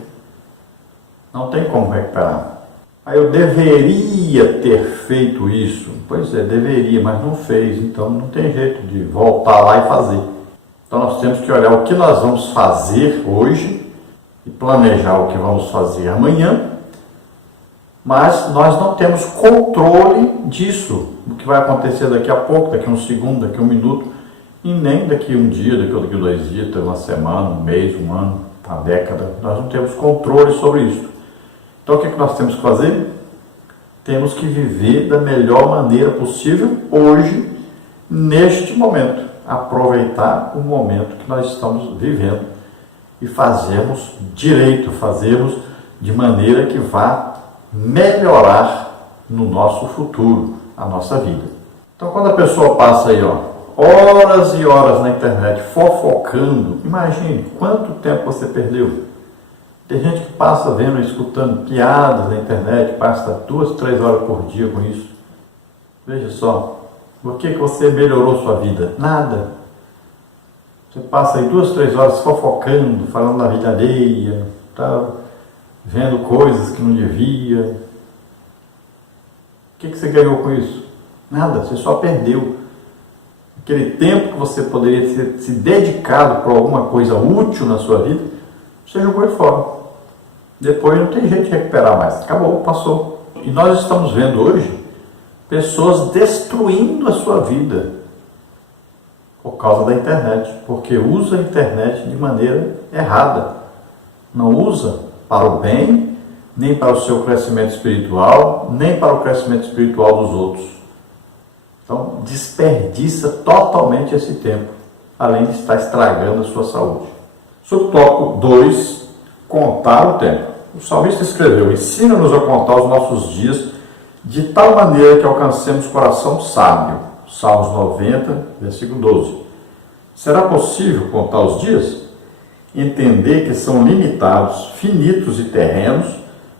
Não tem como recuperar. Aí eu deveria ter feito isso. Pois é, deveria, mas não fez. Então não tem jeito de voltar lá e fazer. Então nós temos que olhar o que nós vamos fazer hoje e planejar o que vamos fazer amanhã. Mas nós não temos controle disso, o que vai acontecer daqui a pouco, daqui a um segundo, daqui a um minuto, e nem daqui a um dia, daqui a 2 dias, uma semana, um mês, um ano, uma década. Nós não temos controle sobre isso. Então o que nós temos que fazer? Temos que viver da melhor maneira possível hoje, neste momento. Aproveitar o momento que nós estamos vivendo e fazermos direito, fazermos de maneira que vá melhorar no nosso futuro, a nossa vida. Então quando a pessoa passa aí, horas e horas na internet fofocando, imagine quanto tempo você perdeu. Tem gente que passa vendo, escutando piadas na internet, passa 2, 3 horas por dia com isso. Veja só, o que você melhorou sua vida? Nada. Você passa aí 2, 3 horas fofocando, falando da vida alheia, vendo coisas que não devia. O que você ganhou com isso? Nada, você só perdeu. Aquele tempo que você poderia ter se dedicado para alguma coisa útil na sua vida, você jogou fora. Depois não tem jeito de recuperar mais. Acabou, passou. E nós estamos vendo hoje pessoas destruindo a sua vida por causa da internet, porque usa a internet de maneira errada. Não usa para o bem, nem para o seu crescimento espiritual, nem para o crescimento espiritual dos outros. Então, desperdiça totalmente esse tempo, além de estar estragando a sua saúde. Subtópico 2, contar o tempo. O salmista escreveu: ensina-nos a contar os nossos dias, de tal maneira que alcancemos coração sábio. Salmos 90, versículo 12. Será possível contar os dias? Entender que são limitados, finitos e terrenos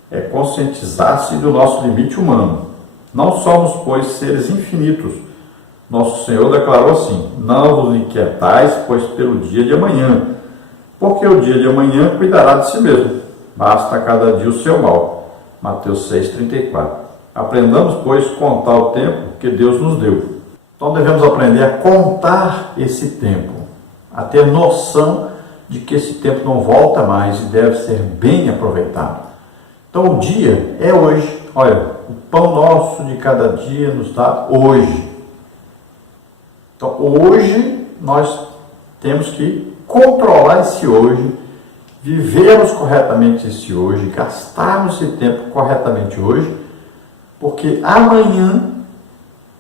é conscientizar-se do nosso limite humano. Não somos, pois, seres infinitos. Nosso Senhor declarou assim: não vos inquietais, pois pelo dia de amanhã, porque o dia de amanhã cuidará de si mesmo. Basta a cada dia o seu mal. Mateus 6,34. Aprendamos, pois, contar o tempo que Deus nos deu. Então devemos aprender a contar esse tempo, a ter noção de que esse tempo não volta mais e deve ser bem aproveitado. Então o dia é hoje. Olha, o pão nosso de cada dia nos dá hoje. Então hoje nós temos que controlar esse hoje, vivermos corretamente esse hoje, gastarmos esse tempo corretamente hoje, porque amanhã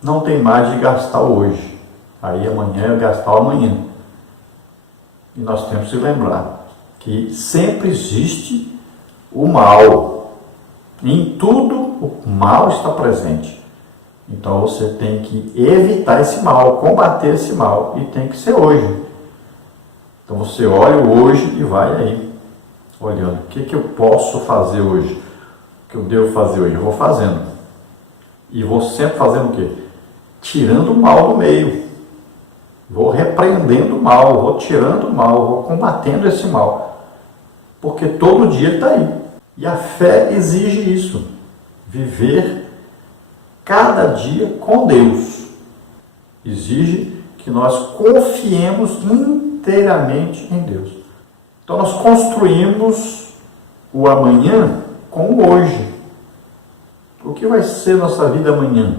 não tem mais de gastar hoje. Aí amanhã é gastar o amanhã. E nós temos que lembrar que sempre existe o mal. Em tudo o mal está presente. Então você tem que evitar esse mal, combater esse mal, e tem que ser hoje. Então você olha o hoje e vai aí, olhando, o que eu posso fazer hoje? O que eu devo fazer hoje? Eu vou fazendo. E vou sempre fazendo o quê? Tirando o mal do meio. Vou repreendendo o mal, vou tirando o mal, vou combatendo esse mal. Porque todo dia ele está aí. E a fé exige isso. Viver cada dia com Deus. Exige que nós confiemos inteiramente em Deus. Então nós construímos o amanhã com o hoje. O que vai ser nossa vida amanhã?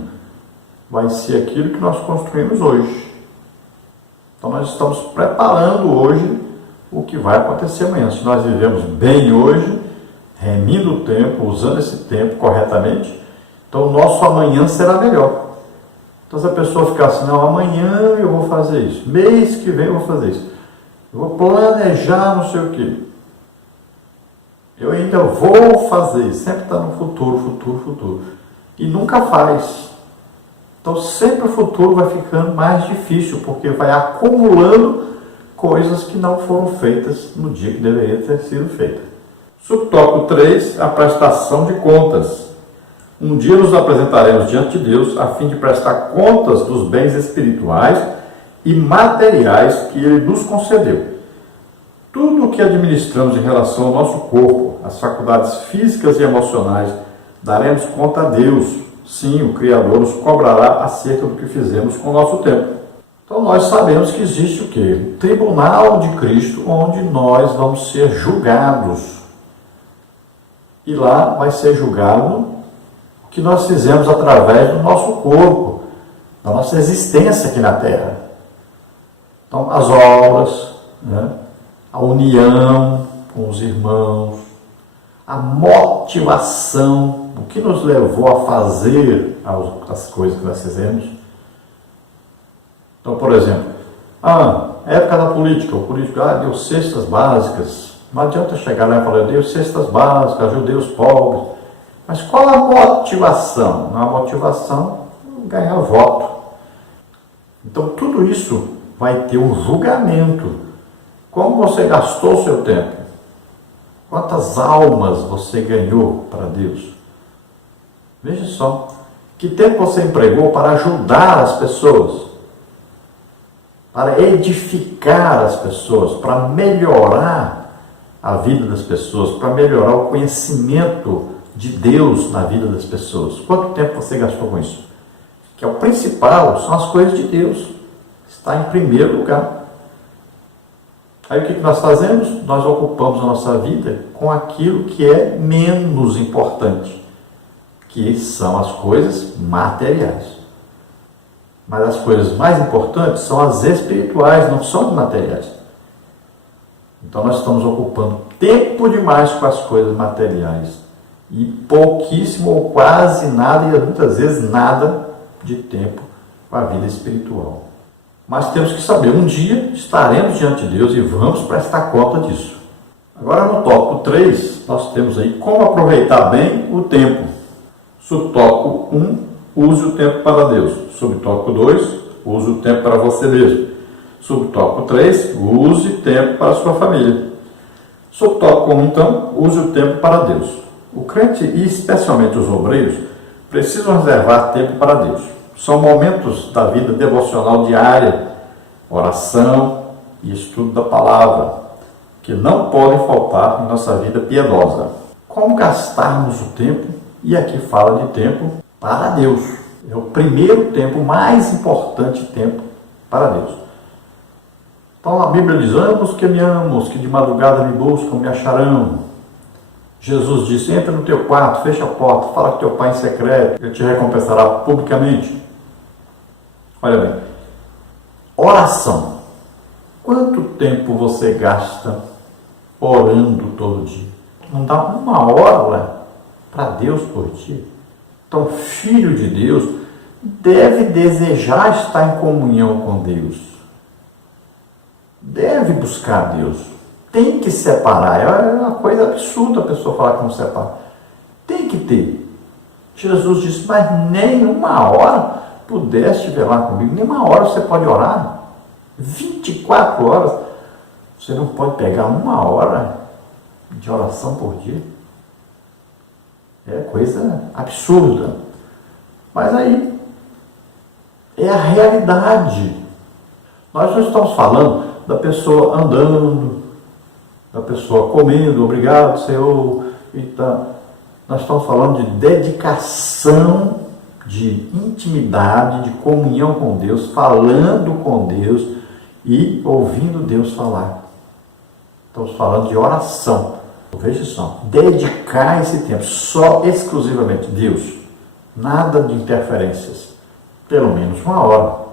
Vai ser aquilo que nós construímos hoje. Então nós estamos preparando hoje o que vai acontecer amanhã. Se nós vivemos bem hoje, remindo o tempo, usando esse tempo corretamente, então o nosso amanhã será melhor. Então se a pessoa ficar assim, não, amanhã eu vou fazer isso, mês que vem eu vou fazer isso, eu vou planejar não sei o quê, eu ainda vou fazer isso, sempre está no futuro, e nunca faz. Então sempre o futuro vai ficando mais difícil, porque vai acumulando coisas que não foram feitas no dia que deveria ter sido feita. Subtópico 3, a prestação de contas. Um dia nos apresentaremos diante de Deus a fim de prestar contas dos bens espirituais e materiais que Ele nos concedeu. Tudo o que administramos em relação ao nosso corpo, as faculdades físicas e emocionais, daremos conta a Deus. Sim, o Criador nos cobrará acerca do que fizemos com o nosso tempo. Então nós sabemos que existe o quê? O tribunal de Cristo, onde nós vamos ser julgados. E lá vai ser julgado o que nós fizemos através do nosso corpo, da nossa existência aqui na Terra. Então as obras, a união com os irmãos, a motivação, o que nos levou a fazer as coisas que nós fizemos. Então, por exemplo, época da política, o político deu cestas básicas. Não adianta chegar lá e falar, deu cestas básicas, ajudei os pobres. Mas qual a motivação? A motivação é ganhar voto. Então, tudo isso vai ter um julgamento. Como você gastou o seu tempo? Quantas almas você ganhou para Deus? Veja só, que tempo você empregou para ajudar as pessoas, para edificar as pessoas, para melhorar a vida das pessoas, para melhorar o conhecimento de Deus na vida das pessoas. Quanto tempo você gastou com isso? Que é o principal, são as coisas de Deus. Está em primeiro lugar. Aí o que nós fazemos? Nós ocupamos a nossa vida com aquilo que é menos importante, que são as coisas materiais. Mas as coisas mais importantes são as espirituais, não são as materiais. Então nós estamos ocupando tempo demais com as coisas materiais e pouquíssimo ou quase nada, e muitas vezes nada de tempo com a vida espiritual. Mas temos que saber, um dia estaremos diante de Deus e vamos prestar conta disso. Agora no tópico 3, nós temos aí como aproveitar bem o tempo. Subtópico 1, use o tempo para Deus. Subtópico 2, use o tempo para você mesmo. Subtópico 3, use tempo para a sua família. Subtópico 1, então, use o tempo para Deus. O crente, e especialmente os obreiros, precisam reservar tempo para Deus. São momentos da vida devocional diária, oração e estudo da palavra, que não podem faltar em nossa vida piedosa. Como gastarmos o tempo? E aqui fala de tempo para Deus. É o primeiro tempo, o mais importante tempo para Deus. Então a Bíblia diz, ambos que me amam, os que de madrugada me buscam, me acharão. Jesus disse, entra no teu quarto, fecha a porta, fala com teu pai em secreto, ele te recompensará publicamente. Olha bem, oração. Quanto tempo você gasta orando todo dia? Não dá uma hora para Deus por dia? Então, filho de Deus deve desejar estar em comunhão com Deus. Deve buscar Deus. Tem que separar. É uma coisa absurda a pessoa falar que não separa. Tem que ter. Jesus disse, mas nem uma hora pudeste velar comigo. Nem uma hora você pode orar. 24 horas. Você não pode pegar uma hora de oração por dia. É coisa absurda. Mas aí é a realidade. Nós não estamos falando da pessoa andando, da pessoa comendo, obrigado, Senhor. Então, nós estamos falando de dedicação, de intimidade, de comunhão com Deus, falando com Deus e ouvindo Deus falar. Estamos falando de oração. Veja só, dedicar esse tempo só exclusivamente Deus, nada de interferências, pelo menos uma hora.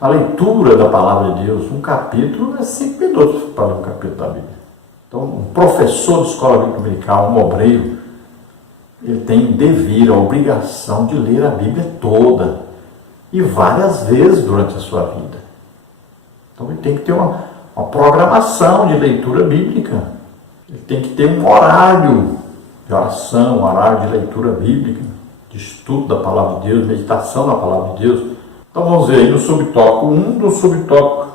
A leitura da palavra de Deus, um capítulo é 5 minutos para ler um capítulo da Bíblia. Então, um professor de escola bíblica dominical, um obreiro, ele tem o dever, a obrigação de ler a Bíblia toda e várias vezes durante a sua vida. Então, ele tem que ter uma programação de leitura bíblica. Ele tem que ter um horário de oração, um horário de leitura bíblica, de estudo da palavra de Deus, meditação na palavra de Deus. Então vamos ver aí no subtópico 1 do subtópico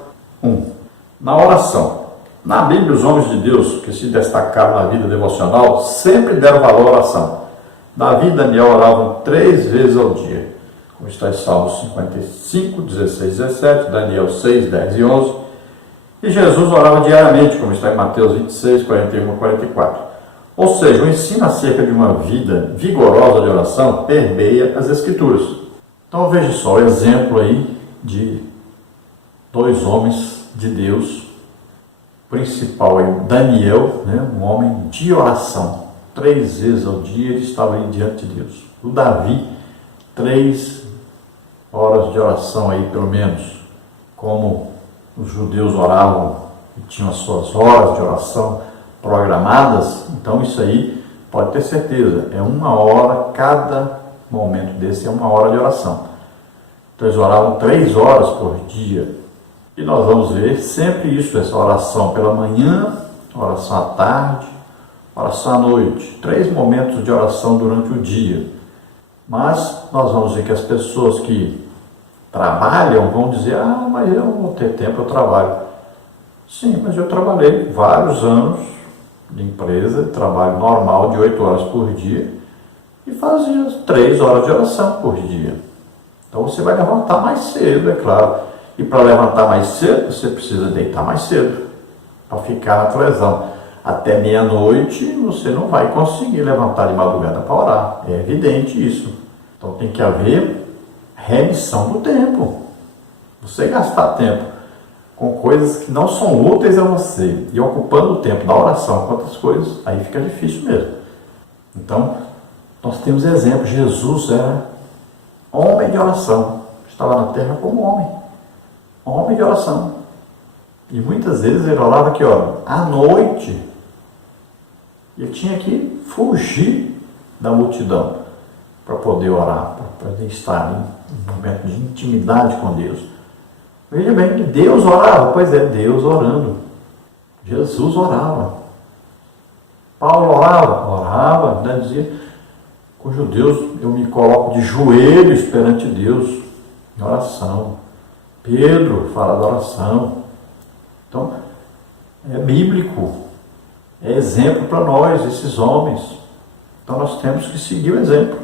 1. Na oração. Na Bíblia, os homens de Deus que se destacaram na vida devocional sempre deram valor à oração. Davi e Daniel oravam 3 vezes ao dia, como está em Salmos 55, 16, 17, Daniel 6, 10 e 11. E Jesus orava diariamente, como está em Mateus 26, 41 a 44. Ou seja, o ensino acerca de uma vida vigorosa de oração permeia as Escrituras. Então veja só o exemplo aí de 2 homens de Deus. O principal é Daniel, né, um homem de oração. 3 vezes ao dia ele estava aí diante de Deus. O Davi, 3 horas de oração aí pelo menos, como os judeus oravam e tinham as suas horas de oração programadas, então isso aí pode ter certeza, é 1 hora, cada momento desse é 1 hora de oração. Então eles oravam 3 horas por dia. E nós vamos ver sempre isso, essa oração pela manhã, oração à tarde, oração à noite. 3 momentos de oração durante o dia. Mas nós vamos ver que as pessoas que trabalham vão dizer, mas eu não vou ter tempo, eu trabalho. Sim, mas eu trabalhei vários anos de empresa, trabalho normal de 8 horas por dia e fazia 3 horas de oração por dia. Então você vai levantar mais cedo, é claro. E para levantar mais cedo, você precisa deitar mais cedo, para ficar na televisão. Até meia-noite você não vai conseguir levantar de madrugada para orar. É evidente isso. Então tem que haver remissão do tempo. Você gastar tempo com coisas que não são úteis a você e ocupando o tempo da oração com outras coisas, aí fica difícil mesmo. Então, nós temos exemplo. Jesus era homem de oração. Estava na terra como homem de oração. E muitas vezes ele orava que hora? À noite. Ele tinha que fugir da multidão para poder orar, para poder estar em um momento de intimidade com Deus. Veja bem, Deus orava, pois é, Deus orando. Jesus orava. Paulo orava, né? Dizia, cujo Deus eu me coloco de joelhos perante Deus, em oração. Pedro fala da oração. Então, é bíblico, é exemplo para nós, esses homens. Então nós temos que seguir o exemplo.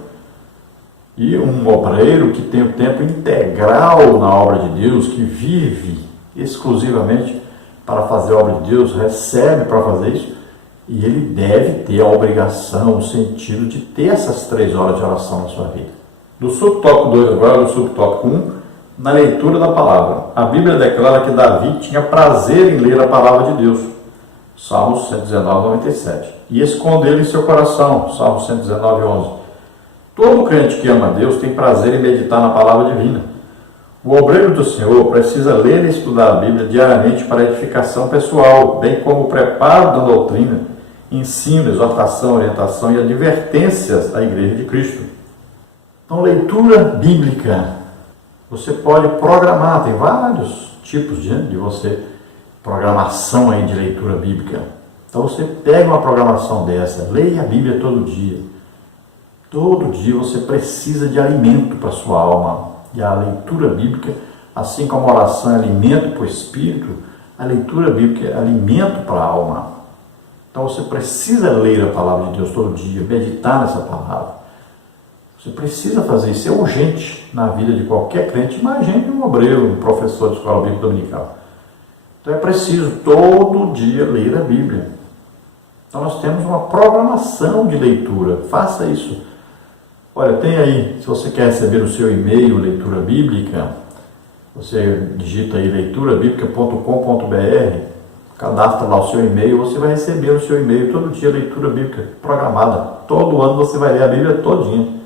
E um obreiro que tem o tempo integral na obra de Deus, que vive exclusivamente para fazer a obra de Deus, recebe para fazer isso, e ele deve ter a obrigação, o sentido de ter essas 3 horas de oração na sua vida. Do subtópico 2 agora, do subtópico 1, na leitura da palavra. A Bíblia declara que Davi tinha prazer em ler a palavra de Deus. Salmos 119, 97. E escondê-la em seu coração. Salmos 119, 11. Todo crente que ama Deus tem prazer em meditar na palavra divina. O obreiro do Senhor precisa ler e estudar a Bíblia diariamente para edificação pessoal, bem como o preparo da doutrina, ensino, exortação, orientação e advertências à Igreja de Cristo. Então, leitura bíblica. Você pode programar, tem vários tipos de você, programação aí de leitura bíblica. Então você pega uma programação dessa, leia a Bíblia todo dia. Todo dia você precisa de alimento para a sua alma. E a leitura bíblica, assim como a oração é alimento para o espírito, a leitura bíblica é alimento para a alma. Então você precisa ler a palavra de Deus todo dia, meditar nessa palavra. Você precisa fazer isso, é urgente na vida de qualquer crente. Imagine um obreiro, um professor de escola bíblica dominical. Então é preciso todo dia ler a Bíblia. Então nós temos uma programação de leitura, faça isso. Olha, tem aí, se você quer receber no seu e-mail leitura bíblica, você digita aí leiturabiblica.com.br, cadastra lá o seu e-mail, você vai receber no seu e-mail todo dia leitura bíblica programada. Todo ano você vai ler a Bíblia todinha.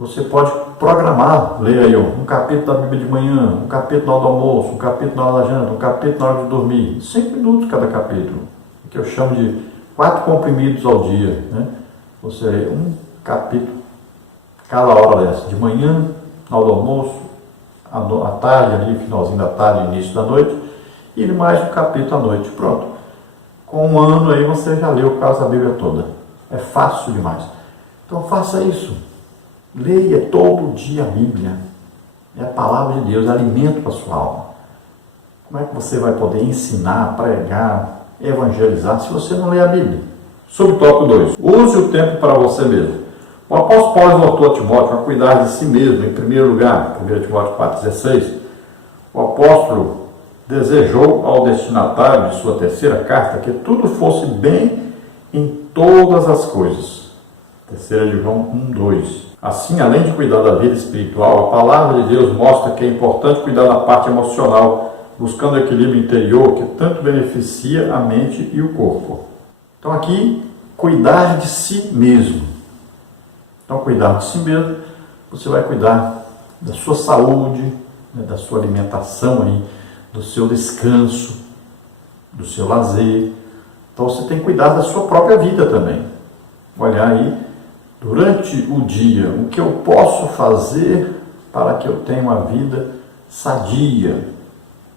Você pode programar, ler aí um capítulo da Bíblia de manhã, um capítulo na hora do almoço, um capítulo na hora da janta, um capítulo na hora de dormir. 5 minutos cada capítulo, que eu chamo de 4 comprimidos ao dia. Né? Você lê um capítulo cada hora dessa, de manhã, na hora do almoço, à tarde, ali, finalzinho da tarde, início da noite, e mais um capítulo à noite. Pronto. Com um ano aí você já leu quase a Bíblia toda. É fácil demais. Então faça isso. Leia todo dia a Bíblia. É a palavra de Deus, é alimento para a sua alma. Como é que você vai poder ensinar, pregar, evangelizar se você não lê a Bíblia? Subtópico 2. Use o tempo para você mesmo. O apóstolo Paulo exortou a Timóteo a cuidar de si mesmo, em primeiro lugar, 1 Timóteo 4,16. O apóstolo desejou ao destinatário de sua terceira carta que tudo fosse bem em todas as coisas. 3 de João 1,2. Assim, além de cuidar da vida espiritual, a palavra de Deus mostra que é importante cuidar da parte emocional, buscando o equilíbrio interior que tanto beneficia a mente e o corpo. Então aqui, cuidar de si mesmo. Então, cuidar de si mesmo, você vai cuidar da sua saúde, né, da sua alimentação, aí, do seu descanso, do seu lazer. Então, você tem que cuidar da sua própria vida também. Olhar aí, durante o dia, o que eu posso fazer para que eu tenha uma vida sadia.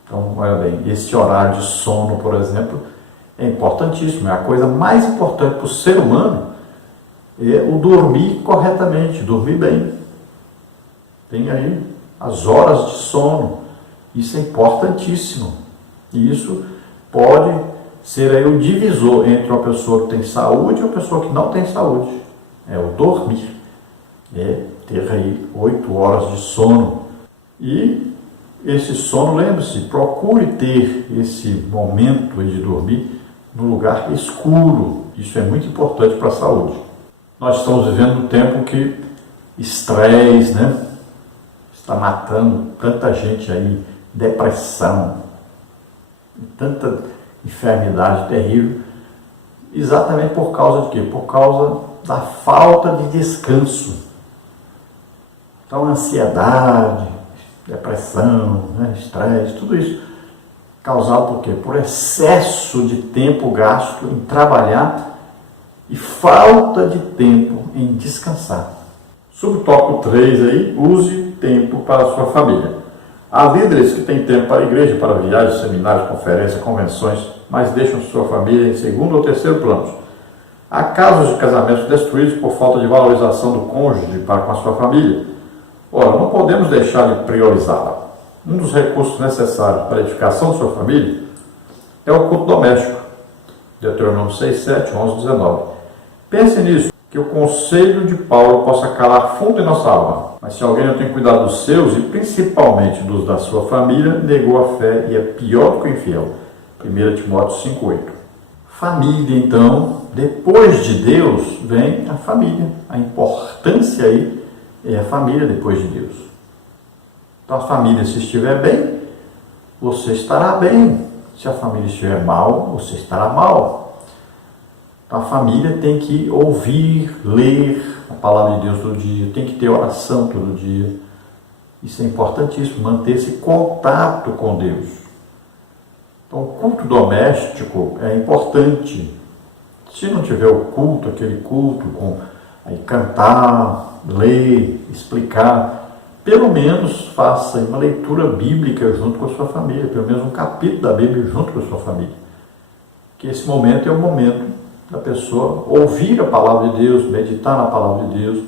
Então, olha bem, esse horário de sono, por exemplo, é importantíssimo. É a coisa mais importante para o ser humano, é o dormir corretamente, dormir bem. Tem aí as horas de sono. Isso é importantíssimo. E isso pode ser aí o divisor entre uma pessoa que tem saúde e uma pessoa que não tem saúde. É o dormir. É ter aí 8 horas de sono. E esse sono, lembre-se, procure ter esse momento de dormir no lugar escuro. Isso é muito importante para a saúde. Nós estamos vivendo um tempo que estresse, né? Está matando tanta gente aí, depressão, tanta enfermidade terrível, exatamente por causa de quê? Por causa da falta de descanso. Então, ansiedade, depressão, né? Estresse, tudo isso causado por quê? Por excesso de tempo gasto em trabalhar e falta de tempo em descansar. Subtópico 3 aí, use tempo para a sua família. Há líderes que têm tempo para a igreja, para viagens, seminários, conferências, convenções, mas deixam sua família em segundo ou terceiro plano. Há casos de casamentos destruídos por falta de valorização do cônjuge para com a sua família. Ora, não podemos deixar de priorizá-la. Um dos recursos necessários para a edificação de sua família é o culto doméstico. Deuteronômio 6, 7, 11, 19. Pense nisso, que o conselho de Paulo possa calar fundo em nossa alma. Mas se alguém não tem cuidado dos seus, e principalmente dos da sua família, negou a fé e é pior do que o infiel. 1 Timóteo 5, 8. Família, então, depois de Deus, vem a família. A importância aí é a família depois de Deus. Então, a família, se estiver bem, você estará bem. Se a família estiver mal, você estará mal. Então, a família tem que ouvir, ler a palavra de Deus todo dia, tem que ter oração todo dia. Isso é importantíssimo, manter esse contato com Deus. Então, o culto doméstico é importante. Se não tiver o culto, aquele culto com aí, cantar, ler, explicar, pelo menos faça uma leitura bíblica junto com a sua família, pelo menos um capítulo da Bíblia junto com a sua família. Que esse momento é o momento da pessoa ouvir a palavra de Deus, meditar na palavra de Deus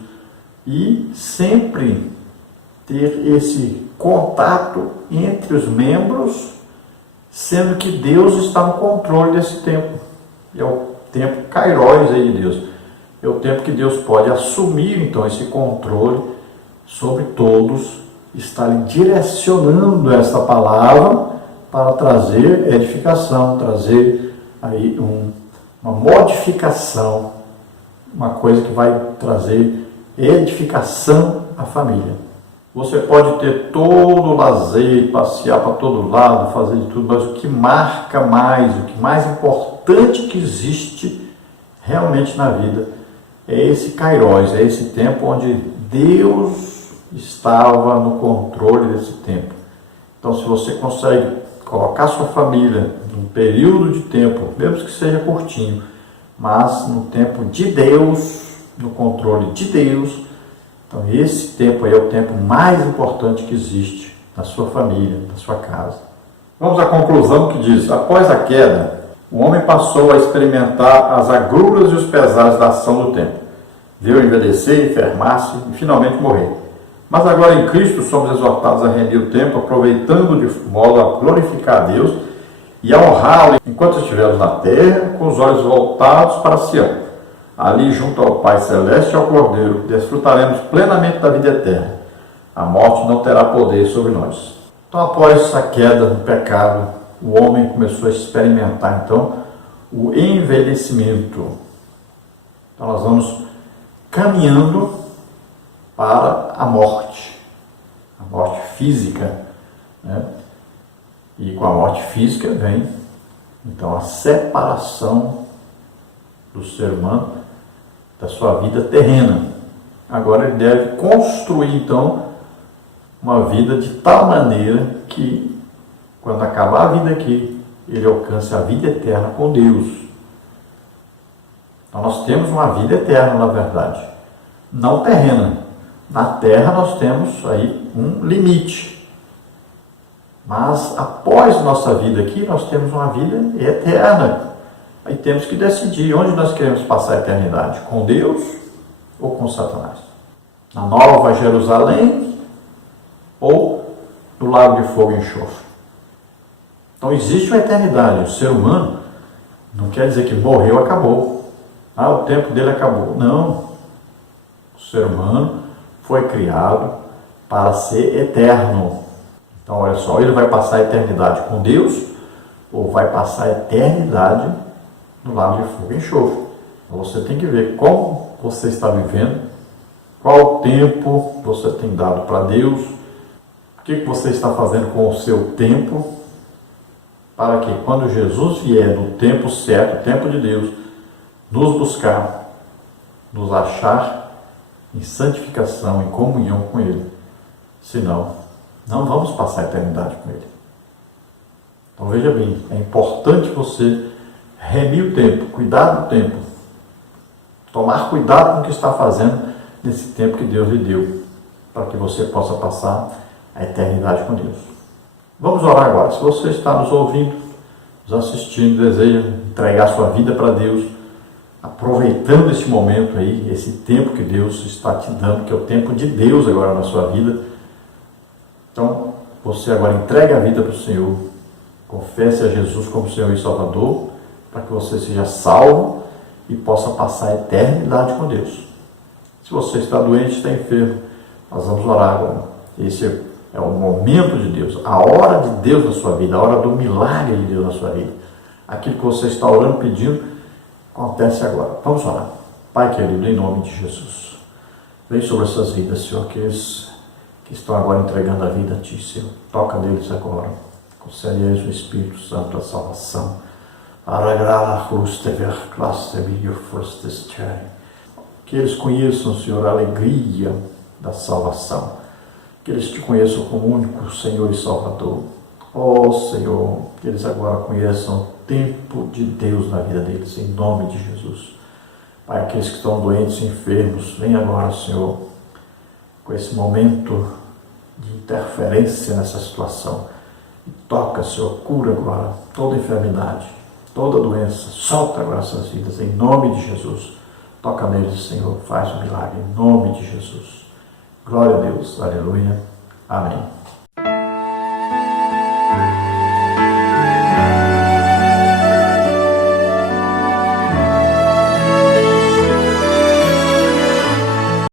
e sempre ter esse contato entre os membros, sendo que Deus está no controle desse tempo. É o tempo kairos aí de Deus. É o tempo que Deus pode assumir, então, esse controle sobre todos, estar direcionando essa palavra para trazer edificação, trazer aí uma modificação, uma coisa que vai trazer edificação à família. Você pode ter todo o lazer, passear para todo lado, fazer de tudo, mas o que marca mais, o que mais importante que existe realmente na vida é esse kairos, é esse tempo onde Deus estava no controle desse tempo. Então, se você consegue colocar sua família num período de tempo, mesmo que seja curtinho, mas no tempo de Deus, no controle de Deus, então esse tempo aí é o tempo mais importante que existe na sua família, na sua casa. Vamos à conclusão que diz: após a queda, o homem passou a experimentar as agruras e os pesares da ação do tempo. Viu envelhecer, enfermar-se e finalmente morrer. Mas agora em Cristo somos exortados a render o tempo, aproveitando de modo a glorificar a Deus e a honrá-lo enquanto estivermos na terra, com os olhos voltados para Sião. Ali, junto ao Pai Celeste e ao Cordeiro, desfrutaremos plenamente da vida eterna. A morte não terá poder sobre nós. Então, após essa queda no pecado, o homem começou a experimentar, então, o envelhecimento. Então, nós vamos caminhando para a morte física, né? E com a morte física vem, então, a separação do ser humano da sua vida terrena. Agora ele deve construir, então, uma vida de tal maneira que, quando acabar a vida aqui, ele alcance a vida eterna com Deus. Então nós temos uma vida eterna, na verdade, não terrena. Na terra nós temos aí um limite. Mas após nossa vida aqui, nós temos uma vida eterna. Aí temos que decidir onde nós queremos passar a eternidade, com Deus ou com Satanás. Na Nova Jerusalém ou no lago de fogo e enxofre. Então existe uma eternidade. O ser humano não quer dizer que morreu, acabou. O tempo dele acabou. Não. O ser humano foi criado para ser eterno. Então olha só, ele vai passar a eternidade com Deus ou vai passar a eternidade no lago de fogo e enxofre. Então você tem que ver como você está vivendo, qual tempo você tem dado para Deus, o que você está fazendo com o seu tempo, para que quando Jesus vier no tempo certo, o tempo de Deus, nos buscar, nos achar em santificação, em comunhão com Ele. Senão, não vamos passar a eternidade com Ele. Então veja bem, é importante você remir o tempo, cuidar do tempo, tomar cuidado com o que está fazendo nesse tempo que Deus lhe deu, para que você possa passar a eternidade com Deus. Vamos orar agora. Se você está nos ouvindo, nos assistindo, deseja entregar sua vida para Deus, aproveitando este momento aí, esse tempo que Deus está te dando, que é o tempo de Deus agora na sua vida. Então, você agora entregue a vida para o Senhor, confesse a Jesus como Senhor e Salvador, para que você seja salvo e possa passar a eternidade com Deus. Se você está doente, está enfermo, nós vamos orar agora. Esse é o momento de Deus, a hora de Deus na sua vida, a hora do milagre de Deus na sua vida. Aquilo que você está orando, pedindo, acontece agora. Vamos orar. Pai querido, em nome de Jesus, vem sobre essas vidas, Senhor, aqueles que estão agora entregando a vida a Ti, Senhor. Toca neles agora. Concede a eles o Espírito Santo, a salvação. Que eles conheçam, Senhor, a alegria da salvação. Que eles Te conheçam como único Senhor e Salvador. Ó Senhor, que eles agora conheçam o tempo de Deus na vida deles, em nome de Jesus. Pai, aqueles que estão doentes e enfermos, vem agora, Senhor, com esse momento de interferência nessa situação. E toca, Senhor, cura agora toda enfermidade, toda doença. Solta agora essas vidas, em nome de Jesus. Toca neles, Senhor, faz um milagre, em nome de Jesus. Glória a Deus, aleluia, amém.